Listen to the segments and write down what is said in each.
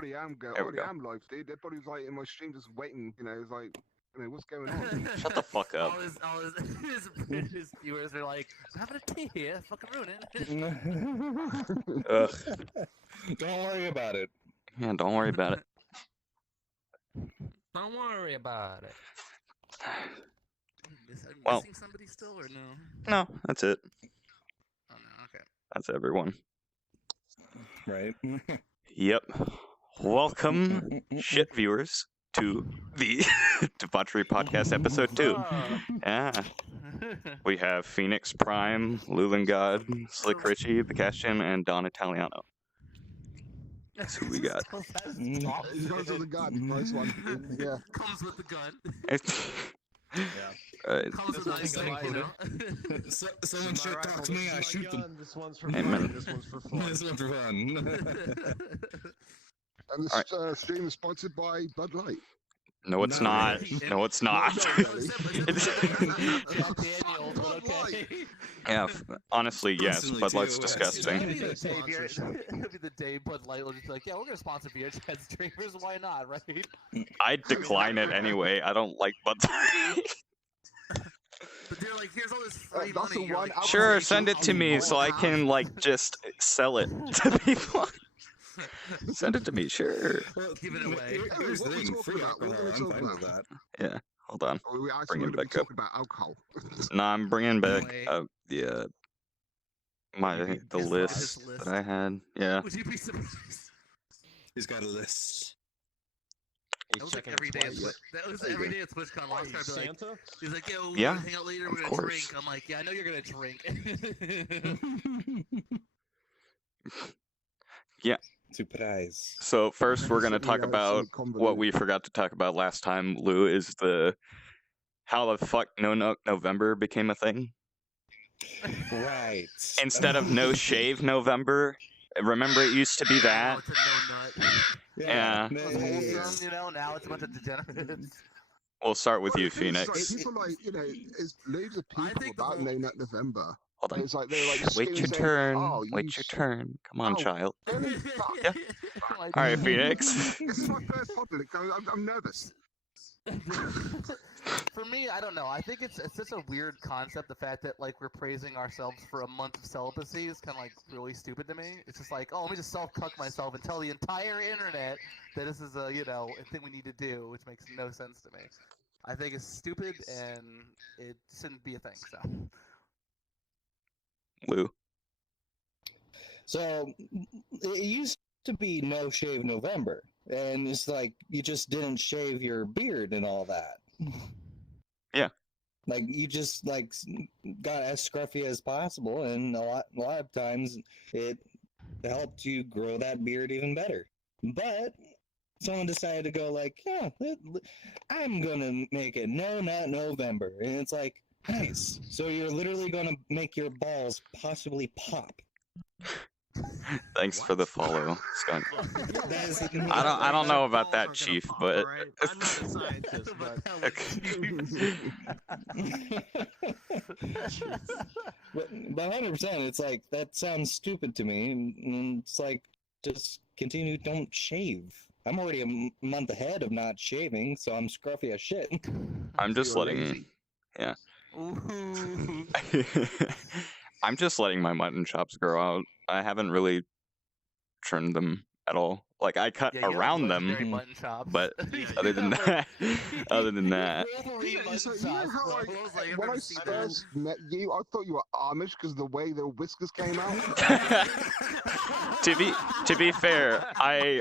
There we go. am live, dude. Everybody's like in my stream just waiting. It's like, what's going on? Shut the fuck up. His viewers are like, I'm having a tea here, fucking ruin it. Ugh. Don't worry about it. Yeah, don't worry about it. Don't worry about it. Well- Missing somebody still or no? No, that's it. Oh no, okay. That's everyone. Right? Yep. Welcome, shit viewers, to the Debauchery Podcast EP2. Oh. Yeah. We have Phoenix Prime, Lulan God, Slick Richie, The Castion, and Don Italiano. That's who we got. He goes to the gun. Nice one. Yeah. Comes with the gun. Yeah. Comes with This the one's gun, you know? Someone should talk to me, I shoot them. This one's for Amen. fun. This one's for fun. This one's for fun. And this stream is sponsored by Bud Light. No, it's No, not. No, it's not. Yeah, honestly, yes, Personally, Bud Light's too, disgusting. It'll be the day Bud Light will just be like, yeah, we're gonna sponsor beer chat streamers. Why not, right? I'd decline it anyway. I don't like Bud Light. But they're like, here's all this free That's the money. You're one like, alcohol Sure, you send it to can me own so I house. can, like, just sell it to people. Send it to me, sure. Well, Give it away. Here's the What are we thing, talking free about? What alcohol, are we I'm talking fine with about? that. Yeah, hold on. Oh, we actually Bring it want to be back up. talking about alcohol. No, I'm bringing back Wait. the His list list. that I had. Yeah. Would you be surprised? He's got a list. That was like every day. That was every day at TwitchCon. Lockscarr would be like, Santa? he's like, yo, we're Yeah, gonna hang out later. of We're gonna course. drink. I'm like, yeah, I know you're gonna drink. Surprise. So first we're gonna talk Yeah, about it's what convoluted. we forgot to talk about last time, Lou, is how the fuck No November became a thing. Right. Instead of No Shave November, remember it used to be Now that? it's a no nut. Yeah. It was wholesome, you know. Now it's a bunch of degenerates. We'll start with you, Well, the thing is, Phoenix. like, people like, it's loads of I people think the about whole- No Nut November. Hold And on. it's like they're like Wait your saying, turn. "Oh, Wait you your turn. Come on, Oh. child. Really? Fuck. Yeah. Like, All right, Phoenix. This is my first public. I'm nervous. For me, I don't know. I think it's such a weird concept. The fact that like we're praising ourselves for a month of celibacy is kind of like really stupid to me. It's just like, oh, let me just self-cuck myself and tell the entire internet that this is a a thing we need to do, which makes no sense to me. I think it's stupid and it shouldn't be a thing. So Lou. So, it used to be No Shave November, and it's like you just didn't shave your beard and all that. Yeah. Like you just got as scruffy as possible, and a lot of times it helped you grow that beard even better. But someone decided to go like, yeah, I'm gonna make it No Nut November, and it's like, nice. So you're literally gonna make your balls possibly pop. Thanks for the follow, Skunk. That is- I don't know about that, Balls are Chief, gonna but pop, alright? I'm not a scientist, but But 100%, it's like that sounds stupid to me, and it's like just continue, don't shave. I'm already a month ahead of not shaving, so I'm scruffy as shit. I'm just You're letting. lazy. Yeah. Ooh. I'm just letting my mutton chops grow out. I haven't really trimmed them at all. Like I cut Yeah, you have around legendary them, mutton chops. but You other than have, that, like- other than that, Wolverine Yeah, so mutton you know chops, how bro. I, I was like, I've when never I seen that. first met you, I thought you were Amish because of the way the whiskers came out. to be fair, I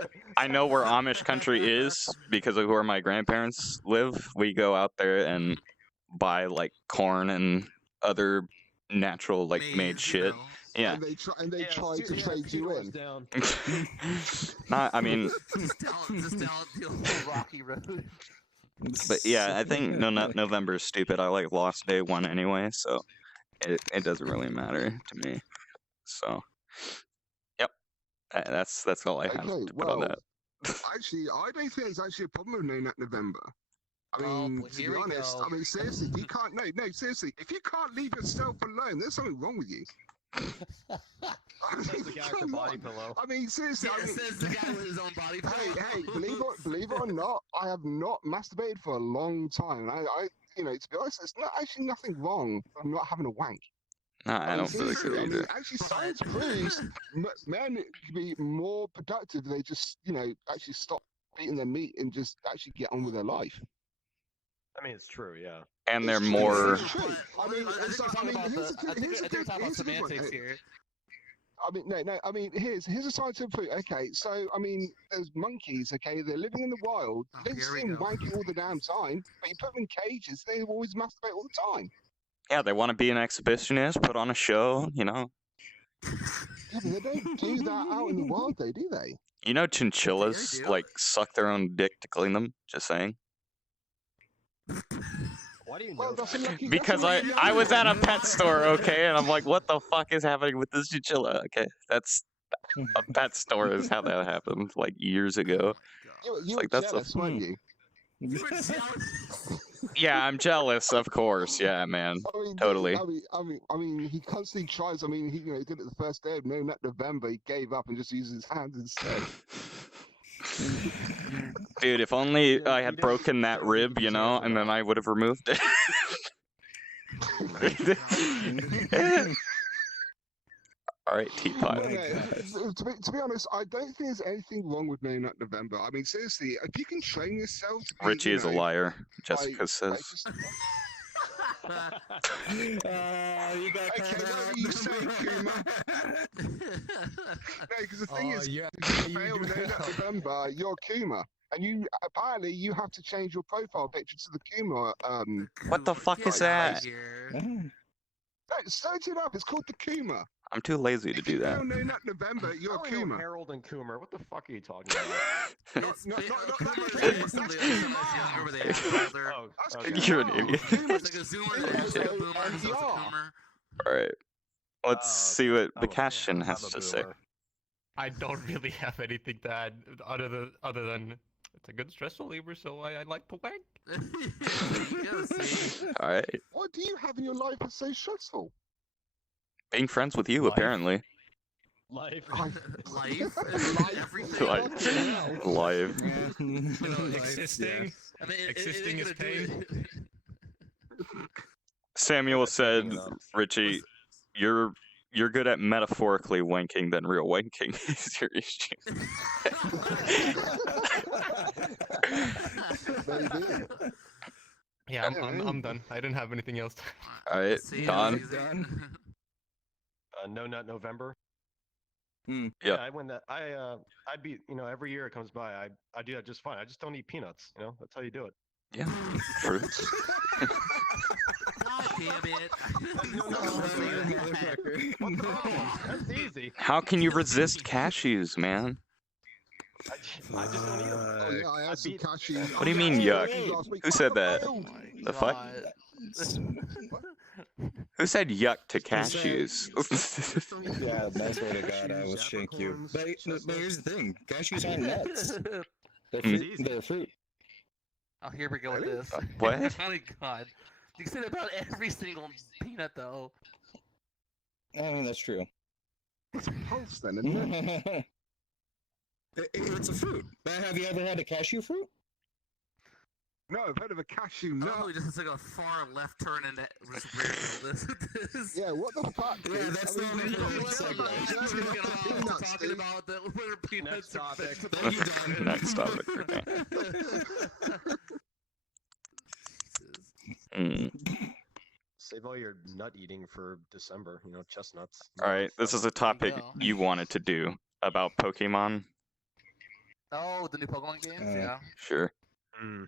know where Amish country is because of where my grandparents live. We go out there and buy like corn and other natural like made Maize, you shit. know. Yeah. And they tried to trade you in. down. Not, I mean, Just down the old rocky road. but yeah, I think November is stupid. I like Lost Day 1 anyway, so it doesn't really matter to me. So, yep, that's all I have Okay, to put on well, that. actually, I don't think it's actually a problem with No Nut November. I Oh, mean, boy, to be here we honest, go. I mean, seriously, you can't, no, seriously, if you can't leave yourself alone, there's something wrong with you. Says the guy with the body pillow. I mean, seriously. I mean, Says the guy with his own body. hey, believe it or not, I have not masturbated for a long time. To be honest, it's not actually nothing wrong with not having a wank. No, I don't feel like seriously, it either. actually, science proves men can be more productive if they just, actually stop eating their meat and just actually get on with their life. I mean, it's true, yeah. And they're It's true, more. it's true. I mean, here's a good semantics point. here. I mean, no. I mean, here's a scientific proof. Okay, so I mean, there's monkeys. Okay, they're living in the wild. Oh, They don't here we seem go. wanky all the damn time, but you put them in cages, they always masturbate all the time. Yeah, they want to be an exhibitionist, put on a show, Yeah, but they don't do that out in the wild, though, do they? You know, chinchillas do. like suck their own dick to clean them. Just saying. Why do you know Well, that's a that? lucky. Because that's a lucky I was at a animal. pet store, okay, and I'm like, what the fuck is happening with this chinchilla? Okay, that's a pet store is how that happened like years ago. You like, were that's a- jealous, weren't you? You were jealous. Yeah, I'm jealous, of course. Yeah, man. I mean, Totally. I mean, he constantly tries. I mean, he did it the first day of No Nut November. He gave up and just used his hands instead. Dude, if only Yeah, I he had does- broken that he rib, you know, deserves and then that. I would have removed it. All right, teapot. Well, no, to be honest, I don't think there's anything wrong with No Nut November. I mean, seriously, if you can train yourself to be, Richie is a liar, Jessica like says. just, You got okay, whatever you say, Kuma. No, because the thing is, yeah, if you fail No Nut November, you're Kuma. And you apparently you have to change your profile picture to the Kuma. What the fuck is Get outta that? here. No, search it up. It's called the Kuma. I'm too lazy to If do you that. fail No Nut November, you're How are you Kuma. Harold and Coomer? What the fuck are you talking about? It's not Coomer that is Kuma. somebody That's like Kuma. younger with a hair folder. Oh, That's okay. Kuma. You're an idiot. Kuma's- It's like a zoomer and Kuma's a a boomer, so it's a NPR. coomer. All right, let's see what I'm a- Bakashian I'm has a to say. boomer. I don't really have anything to add other than it's a good stress reliever, so I like to wank. Yeah, see. All right, What do you have in your life that's so stressful? being friends with you, Life. apparently. Life. Life, everything. Like, live. Existing. I mean, Existing is pain. Samuel said, Picking it up. Richie, you're good at metaphorically wanking than real wanking is your issue. Maybe. Yeah, I'm done. I didn't have anything else. All right, See, Don. done. No Nut November. Yeah. I win that. I beat. Every year it comes by, I do that just fine. I just don't eat peanuts. That's how you do it. Yeah, fruits. God damn it. What the hell? That's easy. How can you resist cashews, man? I just don't eat them. Oh yeah, I had some beat- cashews. What do you mean, yuck? Who said that? The fuck? Who said yuck to cashews? Yeah, I swear to God, I will shank you. But here's the thing: cashews aren't nuts. They're Mm. fruit. They're fruit. Oh, here we go with Really? this. What? Oh my god. You can say that about every single peanut, though. I mean, that's true. It's pulse then, isn't it? It's a fruit. But have you ever had a cashew fruit? No, I've heard of a cashew I nut. love how we just took a far left turn and just weird this. Yeah, what the fuck? Yeah, dude? that's I mean, not you even know, a it's segue. like We're German gonna all peanuts, talking dude. about the where peanuts Next are topic. Thank you, Don. Next topic for now. Mm. Save all your nut eating for December. Chestnuts. All right, this is a topic go. you wanted to do about Pokemon. Oh, the new Pokemon games? Yeah. Sure. Mm.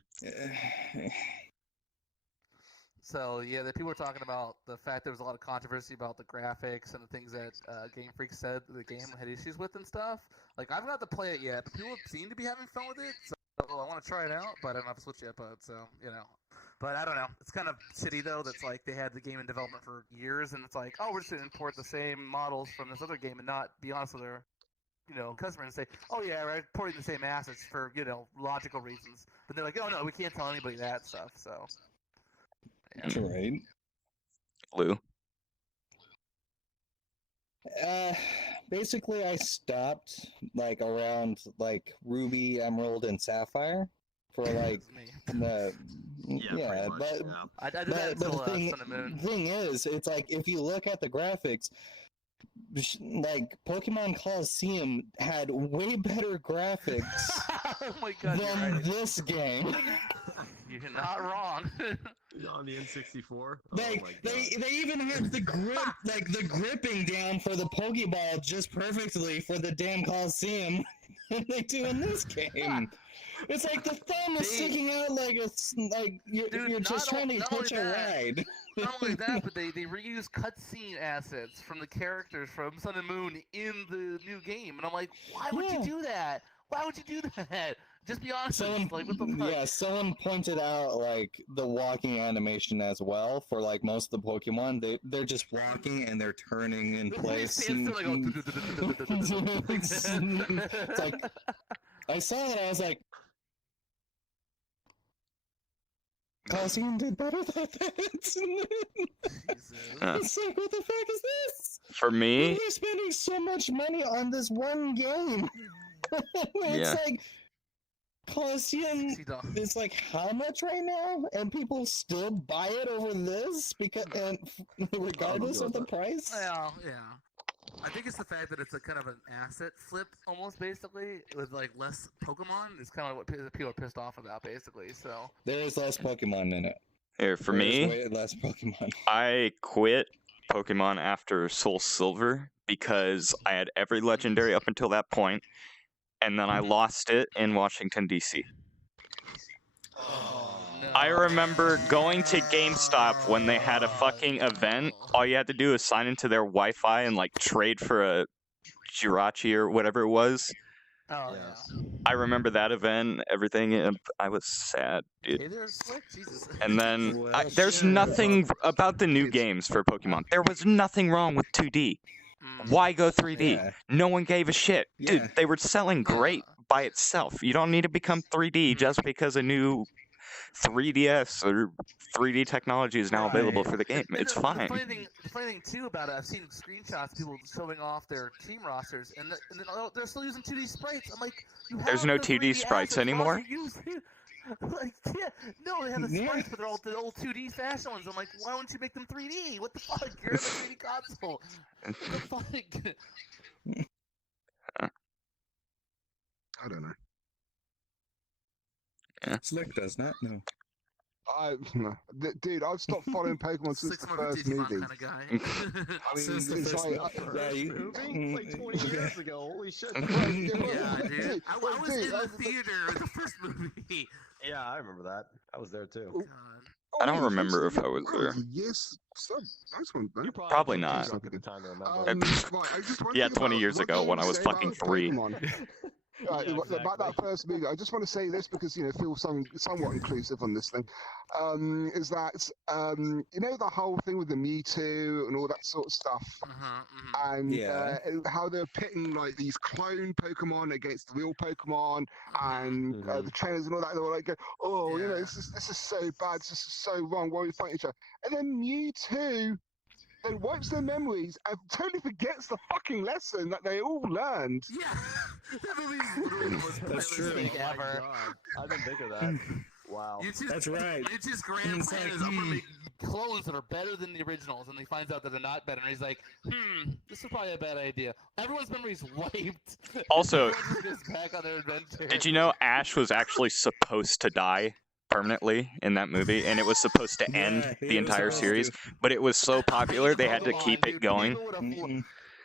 So, yeah, the people were talking about the fact there was a lot of controversy about the graphics and the things that Game Freak said the game had issues with and stuff. Like, I've not to play it yet, but people seem to be having fun with it, so I want to try it out, but I don't have a Switch yet, so, But I don't know. It's kind of shitty, though, that's like they had the game in development for years, and it's like, oh, we're just going to import the same models from this other game and not be honest with their customer and say, oh, yeah, we're importing the same assets for, logical reasons. But they're like, oh, no, we can't tell anybody that stuff, so... Yeah. Right. Lou. Basically, I stopped like around like Ruby, Emerald, and Sapphire for like the pretty much, but yeah. I did that but until the Sun and Moon. thing is, it's like if you look at the graphics, like Pokemon Coliseum had way better graphics Oh my god, you're than right. this game. You're not wrong. On the N64. Oh Like my they god. even have the grip, like the gripping down for the Pokeball just perfectly for the damn Coliseum, and they do in this game. It's like the thumb is sticking out like it's like you're just trying to hitch a ride. Not only that, but they reuse cutscene assets from the characters from Sun and Moon in the new game, and I'm like, why would you do that? Why would you do that? Just be honest. Someone, Like, what the fuck? yeah, someone pointed out like the walking animation as well for like most of the Pokemon. They're just walking and they're turning in place. It's like I saw it, I was like, Coliseum did better than that. It's like, what the fuck is this? For me, They're spending so much money on this one game. It's like Coliseum is like how much right now, and people still buy it over this because, and regardless of the price. Well, yeah. I think it's the fact that it's a kind of an asset flip, almost basically, with like less Pokemon. It's kind of what people are pissed off about, basically. So There is less Pokemon in it. here for There is me, way less Pokemon. I quit Pokemon after Soul Silver because I had every legendary up until that point, and then I lost it in Washington, D.C. I remember going to GameStop when they had a fucking event. All you had to do is sign into their Wi-Fi and like trade for a Jirachi or whatever it was. Oh Yes. I remember that event, everything, and I was sad, dude. Hey there, Slick. Jesus. And then Well, there's sure. nothing about the new games for Pokemon. There was nothing wrong with 2D. Why go 3D? Yeah. No one gave a shit. Dude, Yeah. they were selling great by itself. You don't need to become 3D just because a new 3DS or 3D technology is now available for the game. And It's the fine. The funny thing too about it, I've seen screenshots, people showing off their team rosters, and then they're still using 2D sprites. I'm like, you There's have no the 2D 3D sprites assets, why anymore? don't you use it? Like, yeah, no, they have the Yeah. sprites, but they're all the old 2D fashion ones. I'm like, why don't you make them 3D? What the fuck? You're in a 3D console. What the fuck? I don't know. Slick does not know. Dude, I've stopped following Pokemon since the first movie. Kind of guy. I mean, Since the it's first like, movie. Yeah, you- Movie? Like 20 years ago. Holy shit. Yeah, dude. I was in the theater with the first movie. Yeah, I remember that. I was there too. God. I don't remember if I was there. Yes, nice one, man. You Probably too not. drunk at the time to remember. Right, I just want Yeah, to 20 years ago when I was fucking 3. Right, Yeah, about that exactly. first movie, I just want to say this because feel somewhat inclusive on this thing. Is that you know the whole thing with the Mewtwo and all that sort of stuff, and Yeah. how they're pitting like these clone Pokemon against the real Pokemon, and the trainers and all that. They were like, "Oh, Yeah. this is so bad. This is so wrong. Why are we fighting each other?" And then Mewtwo then wipes their memories and totally forgets the fucking lesson that they all learned. Yeah, that movie's literally the most That's pointless true. thing Oh my ever. God. I didn't think of that. Wow. That's right. YouTube's grand It's plan like, is I'm gonna make clones that are better than the originals, and he finds out that they're not better, and he's like, this is probably a bad idea. Everyone's memory's wiped. Also, Everyone just gets back on their adventure. Did you know Ash was actually supposed to die permanently in that movie, and it was supposed to end Yeah, he the was entire supposed series, to. but it was so popular they had to Come on, keep it dude, going.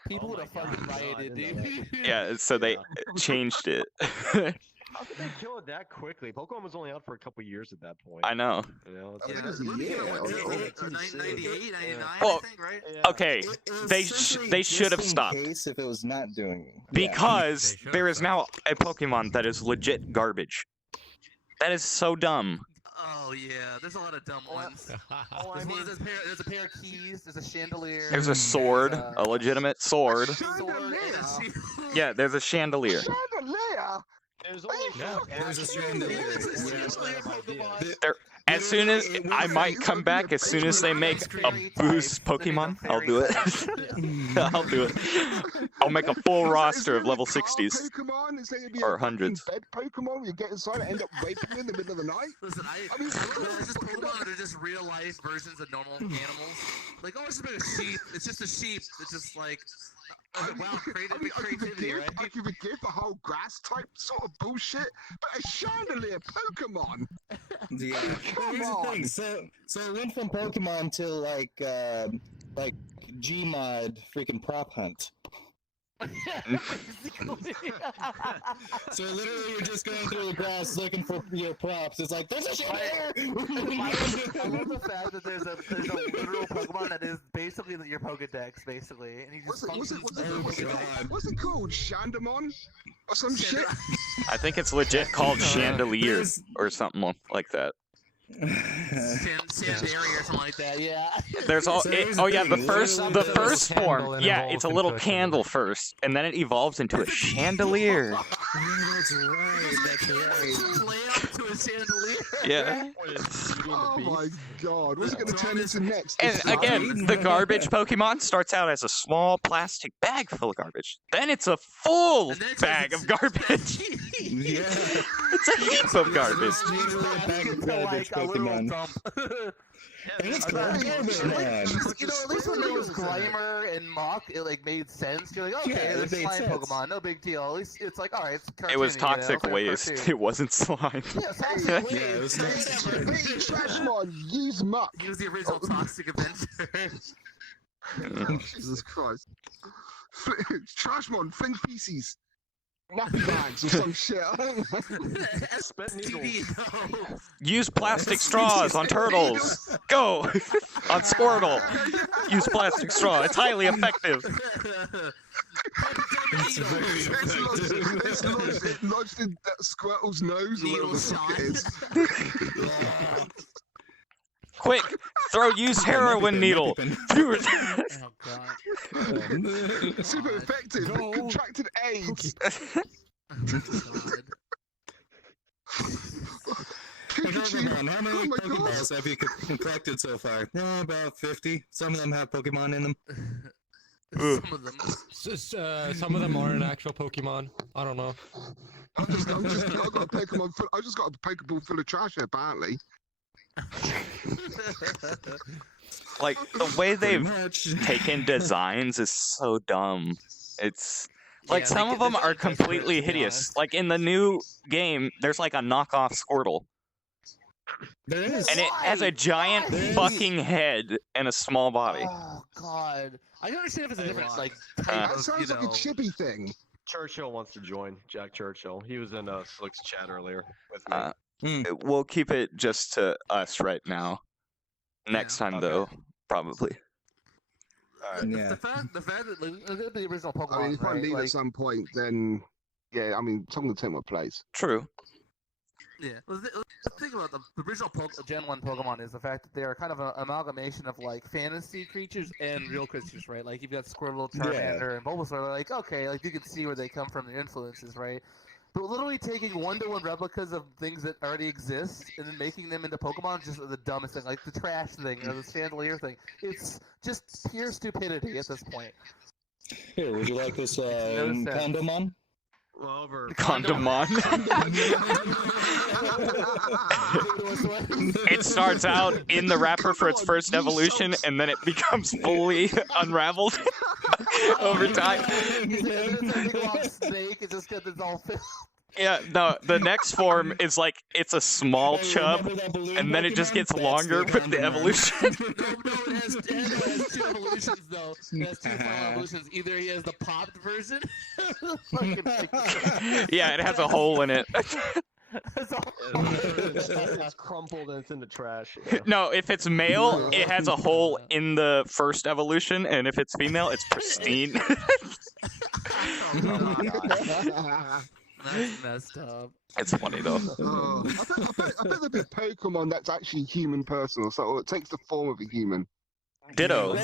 People Oh would have my fucking God, no, I rioted, didn't know dude. Yeah, so they Yeah. changed it. How could they kill it that quickly? Pokemon was only out for a couple years at that point. I know. You know, it's I like, think it's a what did you year, get, what, or- or 98, too soon. 98, 99, Well, I think, right? yeah. Okay, It was they simply they should have just in stopped case if it was not doing because They should there have is now a Pokemon that is legit garbage. That is so dumb. Oh yeah, there's a lot of dumb ones. Oh, I mean, There's a pair of keys. There's a chandelier. There's a sword, a legitimate sword. sword and a shield. Yeah, there's a chandelier. Chandelier. there's only Yeah, there's a chandelier. There's a Yeah. chandelier Pokemon. as soon as I might come back as soon as they make a boost Pokemon, I'll do it. I'll do it. I'll make a full roster of level 60s or 100s. Bed Pokemon, you get inside and end up raping you in the middle of the night. Listen, I mean, it's just Pokemon that are just real life versions of normal animals. Like, oh, it's just a sheep. It's just a sheep. It's just like, wow, creativity, right? I can forgive the whole grass type sort of bullshit, but a Chandelier Pokemon. Yeah. Come Here's on. the thing. So it went from Pokemon to like Gmod freaking prop hunt. So literally, you're just going through the grass looking for your props. It's like there's a Chandelier. I love the fact that there's a literal Pokemon that is basically your Pokedex, basically, and he just What's it called? Chandamon? Or some shit? I think it's legit called Chandelier or something like that. Sandary or something like that, yeah. There's all. Oh yeah, the first form. candle Yeah, involved it's a in little cooking. candle first, and then it evolves into a chandelier. That's right. Lamp to a chandelier. Yeah. Oh my god, what's it going to turn into next? And again, the garbage Pokemon starts out as a small plastic bag full of garbage. Then it's a full bag of garbage. Yeah. It's a heap of garbage. Like a literal dump. And it's called Garbage Man. You know, at least when there was Grimer and Mach, it like made sense. You're like, okay, Yeah, it there's made slime sense. Pokemon, no big deal. At least it's like, alright, it's cartoony, It was you know, toxic it's like a waste. cartoon. It wasn't slime. Yeah, toxic waste. Yeah, it was Whatever. Hey, Trashmon, use muck. He was the original Toxic Avenger. Jesus Christ. Trashmon, fling feces. Muffin bags or some shit. I don't know. Spent needles. STD, Use plastic straws on turtles. Go! On Squirtle. Use plastic straw. It's highly effective. It's lodged in that Squirtle's nose or whatever the fuck it is. Quick! Use heroin needle. Oh god. Super effective. Go. Contracted AIDS. God. Pikachu. How many Oh my Pokeballs have you collected so far? No, about 50. Some of them have Pokemon in them. Some of them. Some of them are an actual Pokemon. I don't know. I just got a Pokemon full. I just got a Pokeball full of trash apparently. Like, the way they've Much. taken designs is so dumb. It's like Yeah, some they of them get are desperate, completely to be hideous. honest. Like in the new game, there's like a knockoff Squirtle, There is. and it has a giant Why? fucking head and a small body. Oh god. I can understand if it's a different like Uh, type That of, sounds you like know. a chibi thing. Churchill wants to join. Jack Churchill. He was in Slick's chat earlier with me. We'll keep it just to us right now. Next time, okay. though, probably. Yeah. The fact that like, look at the original Pokemon, I mean, if I right? leave Like, at some point, then yeah, I mean, someone will take my place. True. yeah. The thing about the original Gen 1 Pokemon is the fact that they are kind of an amalgamation of like fantasy creatures and real creatures, right? Like you've got Squirtle, Charmander, and Bulbasaur. Like, okay, like you can see where they come from, their influences, right? But literally taking one-to-one replicas of things that already exist and then making them into Pokemon is just the dumbest thing. Like the trash thing, or the chandelier thing. It's just pure stupidity at this point. Here, would you like this no sense. Condomon? Well, over. Condamon. It starts out in the wrapper for its first evolution, and then it becomes fully unraveled over time. It's a big long snake. It's just got this all filled. Yeah, no, the next form is like, it's a small chub, and then it just gets longer with the evolution. No, it has two evolutions though. It has two final evolutions. Either he has the popped version. Fucking like, Yeah, it has a hole in it. that's all. It's crumpled and it's in the trash. Yeah. No, if it's male, it has a hole in the first evolution, and if it's female, it's pristine. That's messed up. It's funny though. Oh, I bet there'd be a Pokemon that's actually human person or something. Or it takes the form of a human. Ditto.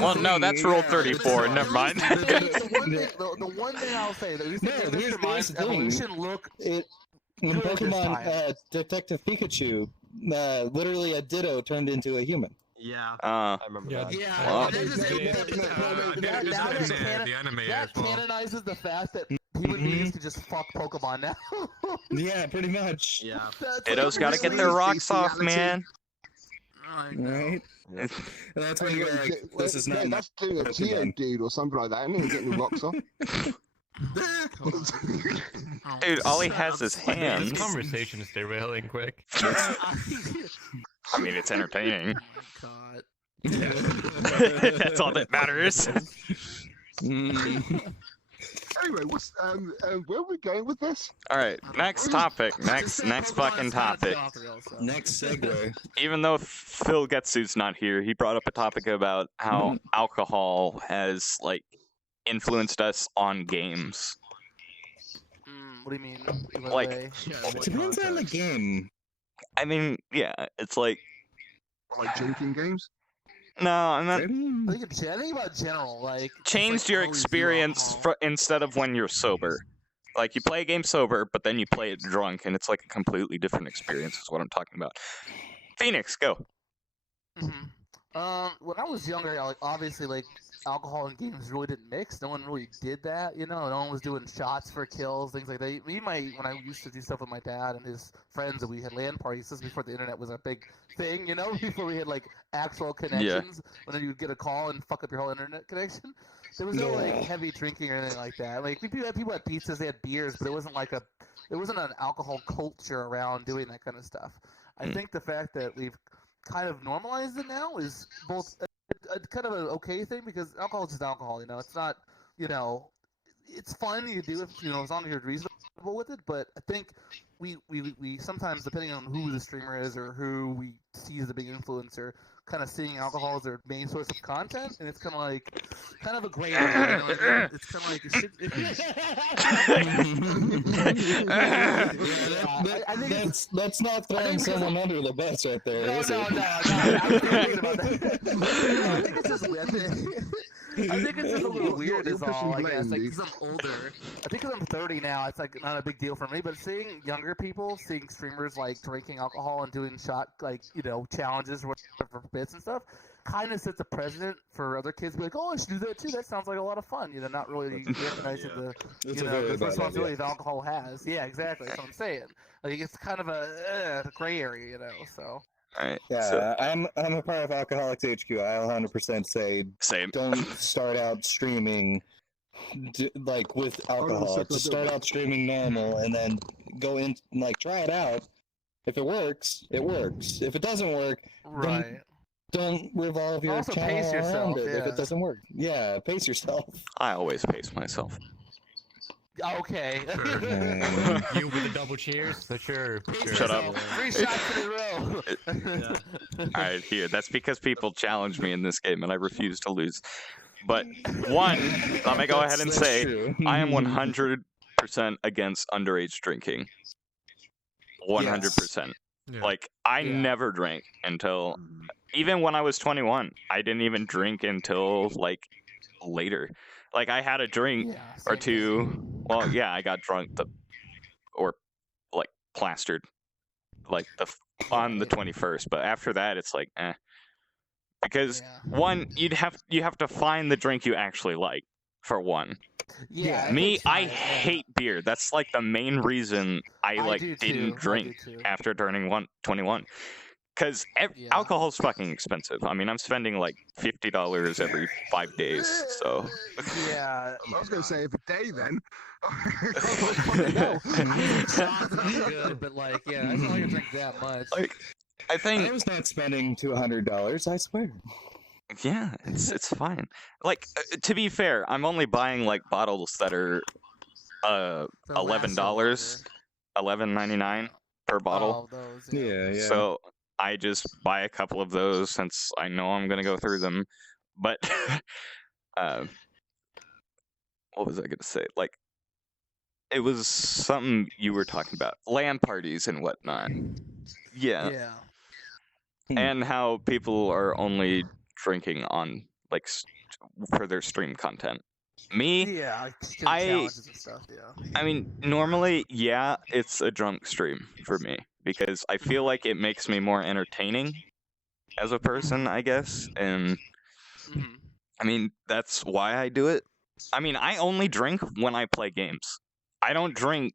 Well, no, that's Rule 34. Never mind. The one thing I'll say, that No, here's the thing. evolution look. When Good this Pokemon time. Detective Pikachu literally a ditto turned into a human. Yeah. I remember Yeah. that. Yeah. Well, There's this Now that the anime That as well. canonizes the fact that human beings can just fuck Pokemon now. Yeah, pretty much. Yeah. That's Ditto's like got to get really- their rocks off, bestiality. man. I know. Right? Yeah. And that's when you're like, this is not my that's doing a Pokemon. Geodude or something like that, isn't it? Getting the rocks off. Oh, Dude, all he shut has up. is This hands. conversation is derailing quick. I mean, it's entertaining. Oh my god. That's all that matters. Anyway, where are we going with this? All right, next topic. Next fucking topic. Next segue. Even though Phil Getsu's not here, he brought up a topic about how alcohol has like influenced us on games. What do you mean? In what Like- way? It depends on the game. I mean, yeah, it's like Like drinking games? no, I'm not. I think about general, like Changed your always do experience alcohol. instead of when you're sober. Like you play a game sober, but then you play it drunk, and it's like a completely different experience. Is what I'm talking about. Phoenix, go. when I was younger, like obviously, like alcohol and games really didn't mix. No one really did that, you know. No one was doing shots for kills, things like that. When I used to do stuff with my dad and his friends, and we had LAN parties. This was before the internet was a big thing, you know. Before we had like actual connections, when you would get a call and fuck up your whole internet connection. There was no like heavy drinking or anything like that. Like people had pizzas, they had beers, but it wasn't an alcohol culture around doing that kind of stuff. I think the fact that we've kind of normalized it now is both a kind of an okay thing, because alcohol is just alcohol, you know. It's not, you know, it's fun, you do it, you know, as long as you're reasonable with it. But I think we sometimes, depending on who the streamer is or who we see as a big influencer, kind of seeing alcohol as their main source of content, and it's kind of a gray area. You know? It's kind of like I think That's not throwing someone under the bus right there, No, is no, it? no, I was thinking about that. I think it's just weird. I think it's just a little weird is all, I guess. Like, because I'm older. I think because I'm 30 now, it's like not a big deal for me. But seeing younger people, seeing streamers like drinking alcohol and doing shot, like, you know, challenges or whatever for bits and stuff, kind of sets a precedent for other kids to be like, oh, I should do that too. That sounds like a lot of fun. You know, not really recognizing the, It's you a know, very the bad responsibility idea. that alcohol has. Yeah, exactly. That's what I'm saying. Like, it's kind of a gray area, you know. So. All right. Yeah, So, I'm a part of Alcoholics HQ. I'll 100% say same. don't start out streaming like with alcohol. Just start out streaming normal and then go in, like, try it out. If it works, it works. If it doesn't work, Right. don't revolve your Also channel pace yourself, around it. If yeah. it doesn't work, yeah, pace yourself. I always pace myself. Okay. You with the double cheers? So sure. Shut up. 3 shots in a row. All right, here. That's because people challenge me in this game, and I refuse to lose. But one, let me go ahead and That's say, true. I am 100% against underage drinking. 100%. Yeah. Like, I Yeah. never drank until, even when I was 21, I didn't even drink until, like, later. Like, I had a drink Yeah, or same two. Well, yeah, I got drunk or, like, plastered, like, on the 21st. But after that, it's like, eh. Because, Yeah. one, you have to find the drink you actually like, for one. Yeah, Me, it's I fine, yeah. hate beer. That's like the main reason I like do didn't too, I drink do too. after turning 21. Because Yeah. alcohol's fucking expensive. I mean, I'm spending like $50 every 5 days. So Yeah. I was going to say every day then. No. Shots are good, but like, yeah, I don't like to drink that much. like, I I think was not spending $200. I swear. yeah, it's fine. Like to be fair, I'm only buying like bottles that are They'll last so $11, $11.99 per bottle. longer. Oh, those, yeah. Yeah. So I just buy a couple of those since I know I'm gonna go through them. But what was I gonna say? Like, it was something you were talking about, LAN parties and whatnot. Yeah, Yeah. and how people are only drinking on like for their stream content. Me, Yeah, like doing I- challenges and stuff, yeah. I mean, normally, yeah, it's a drunk stream for me because I feel like it makes me more entertaining as a person, I guess. And I mean, that's why I do it. I mean, I only drink when I play games. I don't drink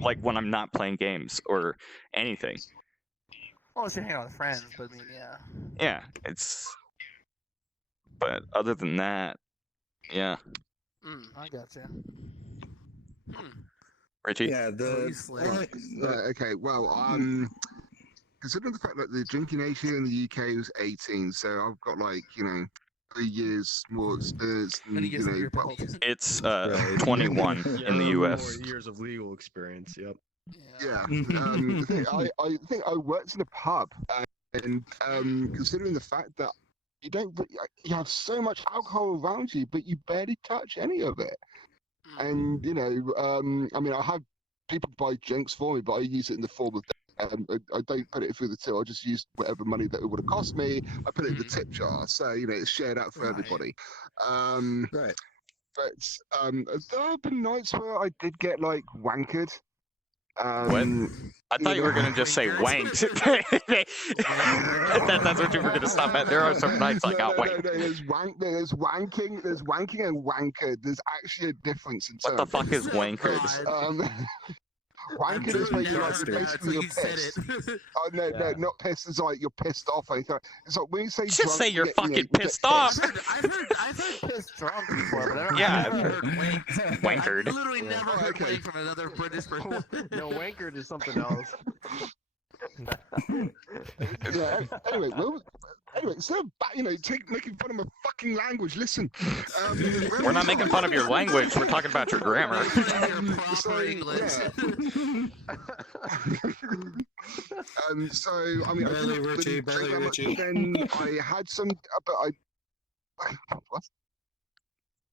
like when I'm not playing games or anything. Well, if you're hanging out with friends, but I mean, yeah. Yeah, it's. But other than that, yeah. I gotcha. Richie? Yeah, Okay, well, considering the fact that the drinking age here in the UK was 18, so I've got 3 years more experience than, It's 21 in the US. 4 years of legal experience. Yep. Yeah. I think I worked in a pub, and considering the fact that you have so much alcohol around you, but you barely touch any of it. And I mean, I have people buy drinks for me, but I use it in the form of. I don't put it through the till. I just use whatever money that it would have cost me. I put it in the tip jar, so it's shared out for everybody. Right. But there have been nights where I did get wankered. What? I thought you were gonna just say wanked. That's what you were gonna stop at. There are some nights I got wanked. No, there's wanking and wankered. There's actually a difference in terms. What the fuck is wankered? Wankered is when you're basically you're pissed. Oh no, not pissed. It's like you're pissed off. It's like when you say Just drunk, say you're fucking you get pissed off. I've heard pissed drunk before, but Yeah, I've never heard wanked. wankered. I've literally never heard wanked from another British person. No, wankered is something else. Yeah. Anyway, instead of making fun of my fucking language, listen. We're not making fun of your language. We're talking about your grammar. Proper English. So I mean, Barely Richie. Then I had some, but what?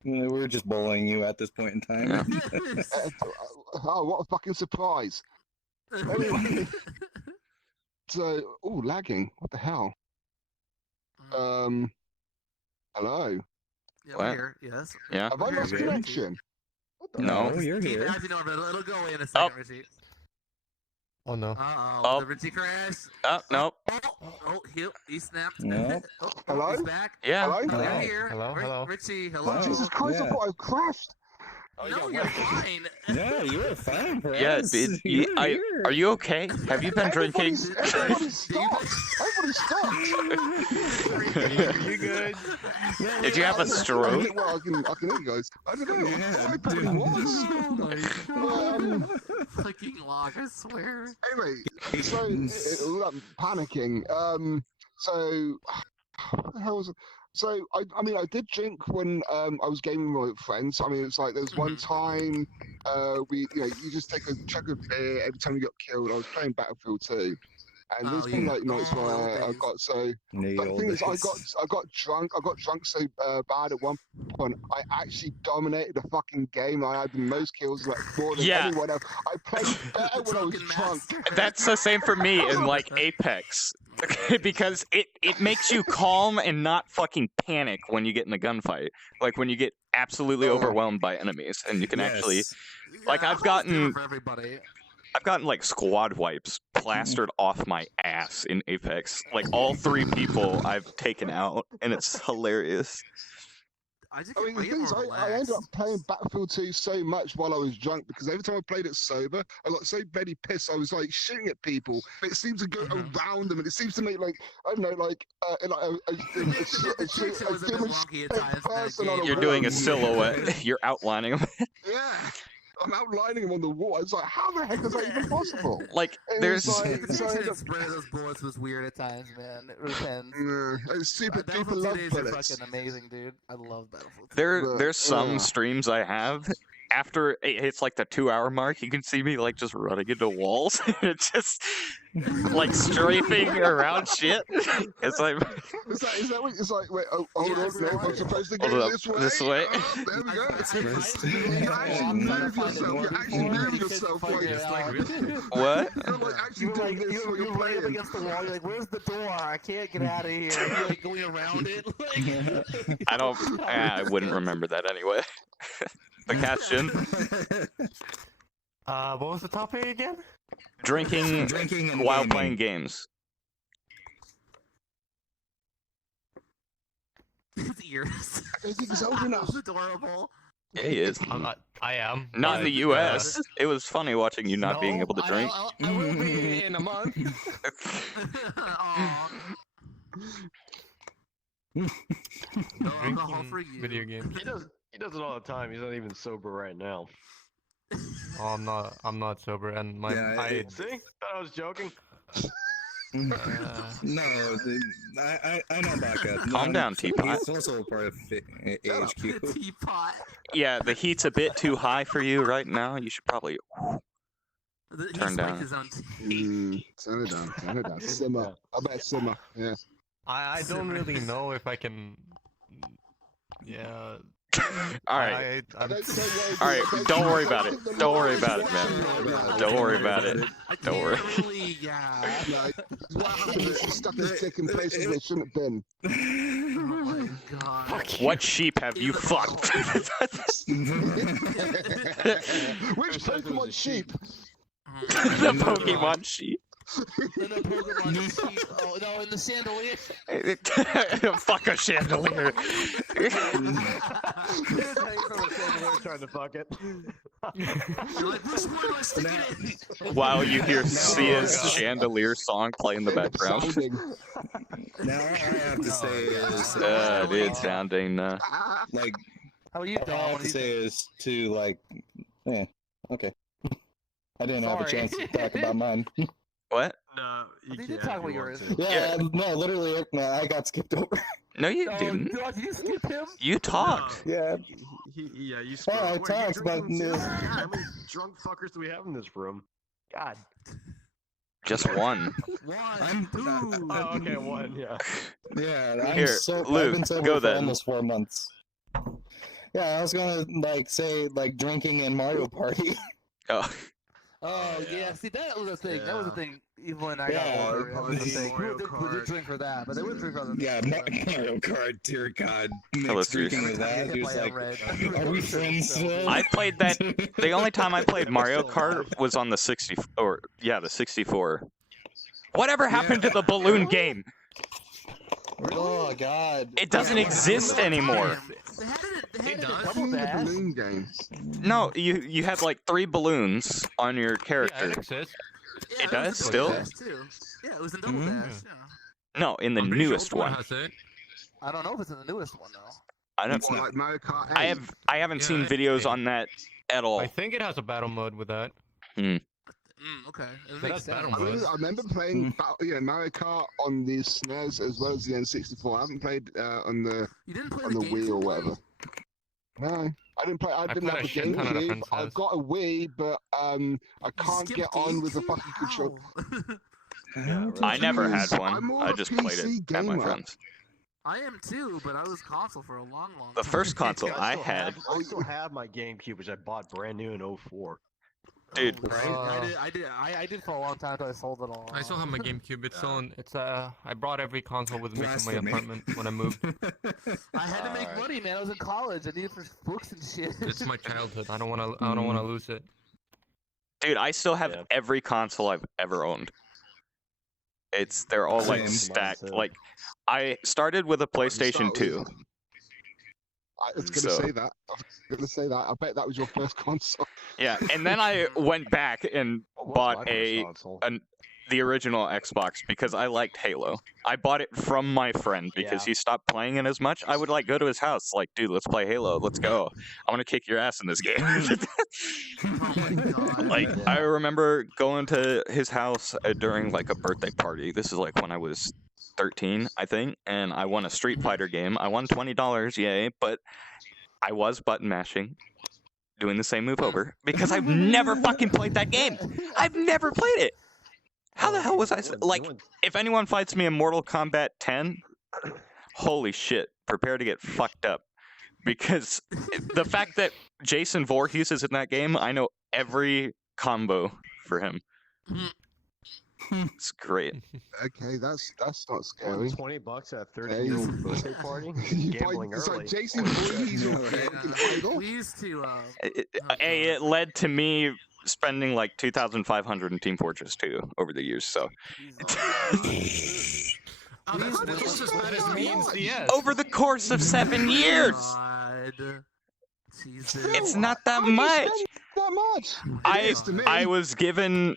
We were just bullying you at this point in time. Yeah. Oh, what a fucking surprise! Anyway, so lagging. What the hell? Hello. Yeah, we're here. Yes. Yeah. Have I lost Here. connection? No. You're Keep here. it as you know, but it'll go away in a second, Richie. Oh no. Uh-oh. The Richie crash. Oh, nope. He snapped. No. Hello? He's back. Yeah. Hello? Oh, Hello? you're here. Hello? Richie, hello. Oh, Jesus Christ! I yeah. thought I crashed. No, you're fine. Yeah, you were fine for Yeah, us. dude. You were here. Are you okay? Have you been drinking? Everybody stopped. Everybody stopped. You good? Did you have a stroke? Well, I can hear you guys. I don't know. Yeah, I probably was. Oh my god. Fucking log, I swear. Anyway, so I'm panicking. So what the hell was it? So I mean, I did drink when I was gaming with my friends. I mean, it's like there's one time you just take a chug of beer every time you got killed. I was playing Battlefield 2, and there's been nights where I got so. But the thing is, I got drunk. I got drunk so bad at one point. I actually dominated the fucking game. I had the most kills, more than anyone else. I played better when I was drunk. That's the same for me in Apex. Because it makes you calm and not fucking panic when you get in a gunfight. Like when you get absolutely overwhelmed by enemies, and you can actually, I've gotten squad wipes plastered off my ass in Apex. Like all 3 people I've taken out, and it's hilarious. I mean, the thing is, I ended up playing Battlefield 2 so much while I was drunk because every time I played it sober, I got so bloody pissed. I was shooting at people, but it seemed to go around them, and it seems to make a human person on a You're doing a silhouette. You're outlining them. Yeah. I'm outlining them on the wall. I was like, how the heck is that even possible? There's The spread of those bullets was weird at times, man. It depends. Super duper love bullets. Are fucking amazing, dude. I love Battlefield. There's some streams I have. After it hits the 2-hour mark, you can see me just running into walls. It's just strafing around shit. It's like is that what it's like? Wait, hold on, no, I'm supposed to go this way. Oh, there we go. You actually move yourself. what? You're actually doing this while you're playing. Up against the wall. You're like, where's the door? I can't get out of here. You're going around it. I wouldn't remember that anyway. The question. What was the topic again? Drinking Drinking and while gaming. playing games. His ears. I don't think it's old That enough. was adorable. Yeah, he is. I am. Not in the but, U.S. It was funny watching you not being no, able to drink. I will be in a month. Aw. No alcohol for Drinking you. video games. He does it all the time. He's not even sober right now. Oh, I'm not sober, and my Yeah, I, See? Thought I was joking. No, I know Baka. Calm down, Teapot. He's also a part of AHQ. The teapot. Yeah, the heat's a bit too high for you right now. You should probably. He Turn spiked down. his own tea. Turn it down. Turn it down. Simmer. I bet simmer. Yeah. I don't really know if I can. Yeah. All right. I'm, All right, don't worry about it. Don't worry about it, man. Don't worry about it. I Don't worry. can't really, yeah. No, what happened is he stuck his dick in places they shouldn't have been. Oh my god. What sheep have you fucked? Which Pokemon sheep? The Pokemon sheep. In the Pokemon sheep. Oh no, in the chandelier. Fuck a chandelier. Trying to fuck it. You're like, which one do I stick it in? While you hear No, Sia's God. chandelier song play in the background. Sounding. Now all I have to say is, Dude, sounding. like, How are you, all I have Dom? to say is to like, yeah, okay. I didn't have a Sorry. chance to talk about mine. What? No, You did talk about yours. Yeah, no, literally, no, I got skipped over. No, you Oh, didn't. God, you skip him? You talked. Yeah, Yeah, you Oh, I What, are you talked about drinking this. too? How many drunk fuckers do we have in this room? God. Just one. I'm- Two. Oh, okay, one. Yeah. yeah. I'm Here, so, I've Luke, been sober go for then. almost 4 months. Yeah, I was gonna like say like drinking in Mario Party. Oh, Oh, yeah. See, that was a thing. That was a Yeah. thing. Even when I Yeah, got older, that was a the thing. Mario People did Kart. drink for that, but they wouldn't drink for other things. Yeah, Mario Kart, dear God. Hello, Mixed drinking seriously. with that. He was like, are we friends still? I played that. The only time I played Mario Kart was on the 64. Whatever happened to the balloon game? Oh God. It doesn't exist anymore. They had it It in does. Double Ooh, the Dash. balloon game. No, you had like 3 balloons on your Yeah, character. it exists. Yeah, It was in does, Double still? Dash, too. Yeah, it was in Double Mhm. Dash. Yeah. No, in the I'm pretty sure newest Ultimate one. has it. I don't know if it's in the newest one, though. I don't. What, like Mario Kart 8? I haven't seen Yeah, videos it- on that at all. I think it has a battle mode with that. Okay. It But makes that's sense. battle I mode. remember playing Mario Kart on the SNES as well as the N64. I haven't played on the You didn't play on the the Wii or GameCube whatever. No, I didn't play. I didn't played have a a shit ton at a GameCube. friend's I've house. got a Wii, but I You can't skipped get on with the GameCube? fucking control. How? I never had Jeez, one. I'm more I of a just played PC it at my gamer. friend's. I am too, but I was console for a long The time. first console I still had. I still have my GameCube, which I bought brand new in 04. Dude. Oh, I did for a long time until I sold it all. I still have my GameCube. It's still in, it's I brought every console with me to my Blasphemy. apartment when I moved. I had to make money, man. I was in college. I needed for books and shit. It's my childhood. I don't want to lose it. Dude, I still have Yeah. every console I've ever owned. They're all like Same. stacked. Mine too. Like I started with a PlayStation 2. I was So- gonna say that. I was gonna say that. I bet that was your first console. Yeah, and then I went back and What was bought my first a console? the original Xbox because I liked Halo. I bought it from my friend because Yeah. he stopped playing it as much. I would like go to his house, like, dude, let's play Halo. Let's go. I want to kick your ass in this game. Oh my god. Like, I remember going to his house during like a birthday party. This is like when I was 13, I think, and I won a Street Fighter game. I won $20, yay, but I was button mashing, doing the same move over because I've never fucking played that game. I've never played it. How the hell was I like? If anyone fights me in Mortal Kombat 10, holy shit, prepare to get fucked up. Because the fact that Jason Voorhees is in that game, I know every combo for him. It's great. Okay, that's not Only scary. $20 at a Hey. 13-year-old birthday party? You Gambling it's early. like Jason Voorhees or Yeah, fucking idol. we used to. It led to me spending like 2,500 in Team Fortress 2 over the years. So Jesus. That's as bad as me and CS. over the course of 7 years, God. Jesus. it's not that How do you much. spend that much? I It is to me. I was given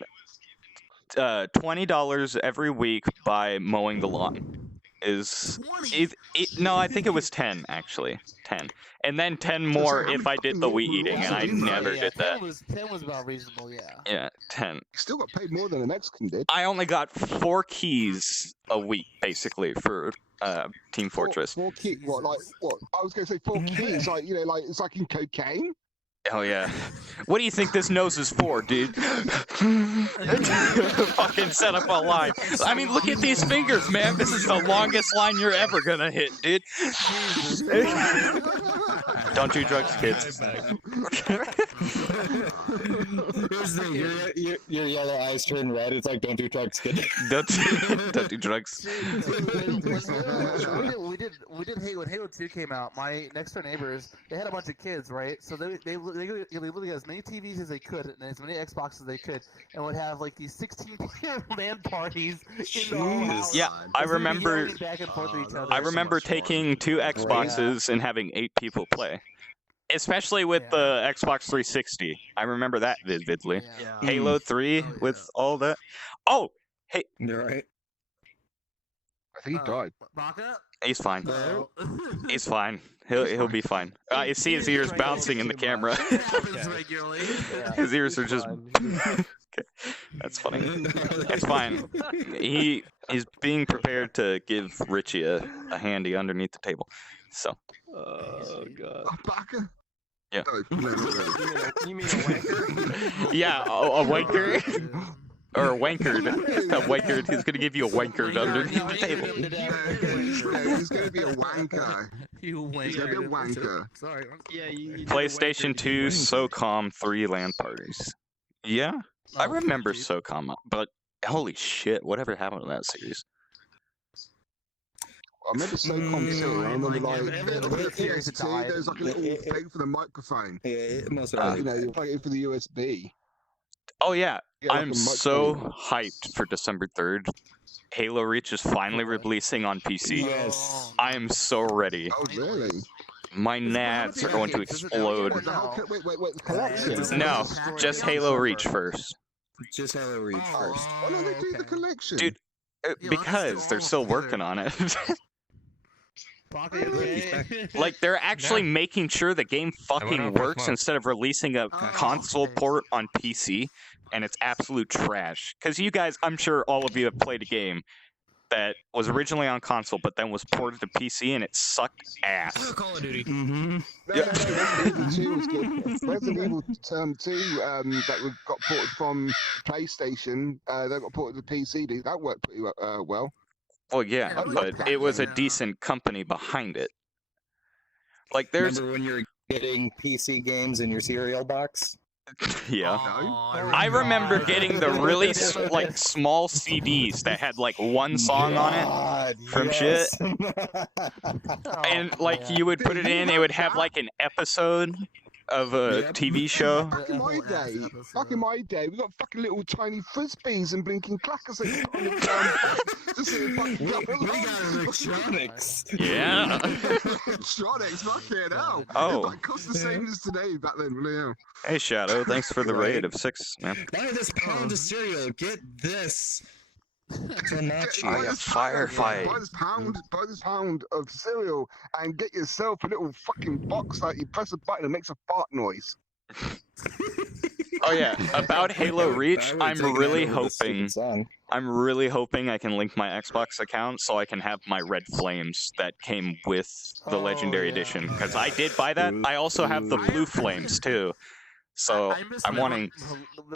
$20 every week by mowing the lawn. No, I think it was 10 actually. 10. And then 10 more if I did the wheat eating, and I never did that. 10 was about reasonable, yeah. Yeah, 10. You still got paid more than a Mexican did. I only got 4 keys a week basically for Team Fortress. Four keys. What? Like what? I was going to say 4 keys. Like like it's like in cocaine. Oh yeah. What do you think this nose is for, dude? Fucking set up a line. I mean, look at these fingers, man. This is the longest line you're ever gonna hit, dude. Don't do drugs, kids. Here's the Your yellow eyes turn red. It's like, don't do drugs, kid. Don't do drugs. We did Halo. When Halo 2 came out, my next door neighbors, they had a bunch of kids, right? So they literally got as many TVs as they could and as many Xboxes as they could, and would have like these 16-player LAN parties in the whole house. Yeah, I remember. Back and forth with each other. I remember taking 2 Xboxes and having 8 people play. Especially with the Xbox 360. I remember that vividly. Yeah. Halo 3 with all that. Oh, hey, You're right. I think he died. Baka? he's fine. Oh. He's fine. He'll be fine. You see his ears bouncing in the camera. It happens regularly. His ears are just. Fine. That's funny. It's fine. He's being prepared to give Richie a handy underneath the table. So. Oh god. Baka? Yeah. No. You mean a wanker? Yeah, a wanker. Or a wankered. A wankered. He's gonna give you a wankered underneath the table. He's going to be a wanker. You He's going to be a wanker. Sorry. Yeah, you PlayStation 2 SOCOM 3 LAN parties. Yeah, I Oh, remember dude. SOCOM, but holy shit, whatever happened to that series? I remember SOCOM 2. I remember like Every other with the series PS2, died. there's like a little thing for the microphone. Yeah, most Uh, of You know, you plug it for the USB. Oh yeah, Yeah, like I'm a so microphone. hyped for December 3rd. Halo Reach is finally releasing on PC. Yes. I am so ready. Oh, really? My nads are going to explode. Wait, the collection? No, just Halo Reach first. Just Halo Reach first. Why don't they do the collection? Dude, because they're still working on it. Like, they're actually making sure the game fucking off for works smoke. instead of releasing a console port on PC, and it's absolute trash. Because you guys, I'm sure all of you have played a game that was originally on console, but then was ported to PC, and it sucked ass. Call of Duty. Mm-hmm. No, Resident Evil 2 was good. Resident Evil 2 that got ported from PlayStation, that got ported to PC. That worked pretty well. Well, yeah, Yeah, but it was a decent company behind it. Like, there's... Remember when you were getting PC games in your cereal box? Yeah. Oh, I remember getting the really like small CDs that had like one song on it, God, from yes. and like you would put it in, it would have like an episode of a Yep. TV show. Back in my day, we got fucking little tiny frisbees and blinking clackers that you put on the ground. Just so it fucking We go got along. electronics. Yeah. Electronics, fucking hell. Oh. It cost the same as today back then, really hell. Hey Shadow, thanks for the raid of 6, man. Buy this pound of cereal. Get this. So not Oh, yeah, firefight. Buy this pound of cereal and get yourself a little fucking box that you press a button and makes a fart noise. Oh yeah, about Halo Reach, I'm really hoping Song. I can link my Xbox account so I can have my red flames that came with the Oh, Legendary yeah. Edition, because I did buy that. I also have the blue flames too. So I'm wanting.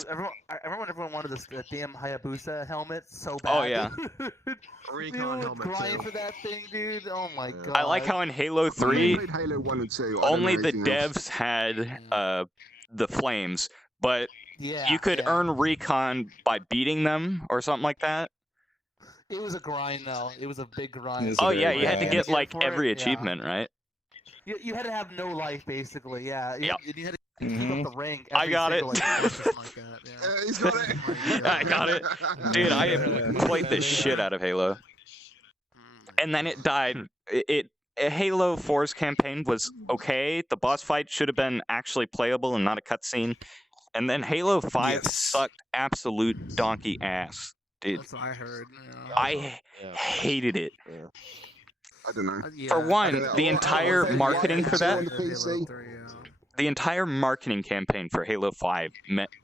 I remember when everyone wanted the damn Hayabusa helmet so bad. Oh, yeah. Recon Dude, helmet grind too. for that thing, dude. Oh my Yeah. god. I like how in Halo I 3 played Halo 1 and 2. I don't know only the anything else. devs had the flames, but Yeah, you could yeah. earn recon by beating them or something like that. It was a grind though. It was a big grind. It's a Oh very yeah, you had to bad. get like For it, every yeah. achievement, right? You had to have no life basically. Yeah. Yep. You had to keep Mhm. up the rank. I every got single, it. Like, Something like that. Yeah. He's got it. I got it. Dude, I have played the shit out of Halo. Mm, And then it died. Halo 4's campaign was okay. The boss fight should have been actually playable and not a cutscene. And then Halo 5 Yes. sucked absolute donkey ass, dude. That's what I heard. Yeah. I hated it. I don't know. Yeah, For one, I don't the know. entire Why- marketing why- for that, on the PC? the entire marketing campaign for Halo 5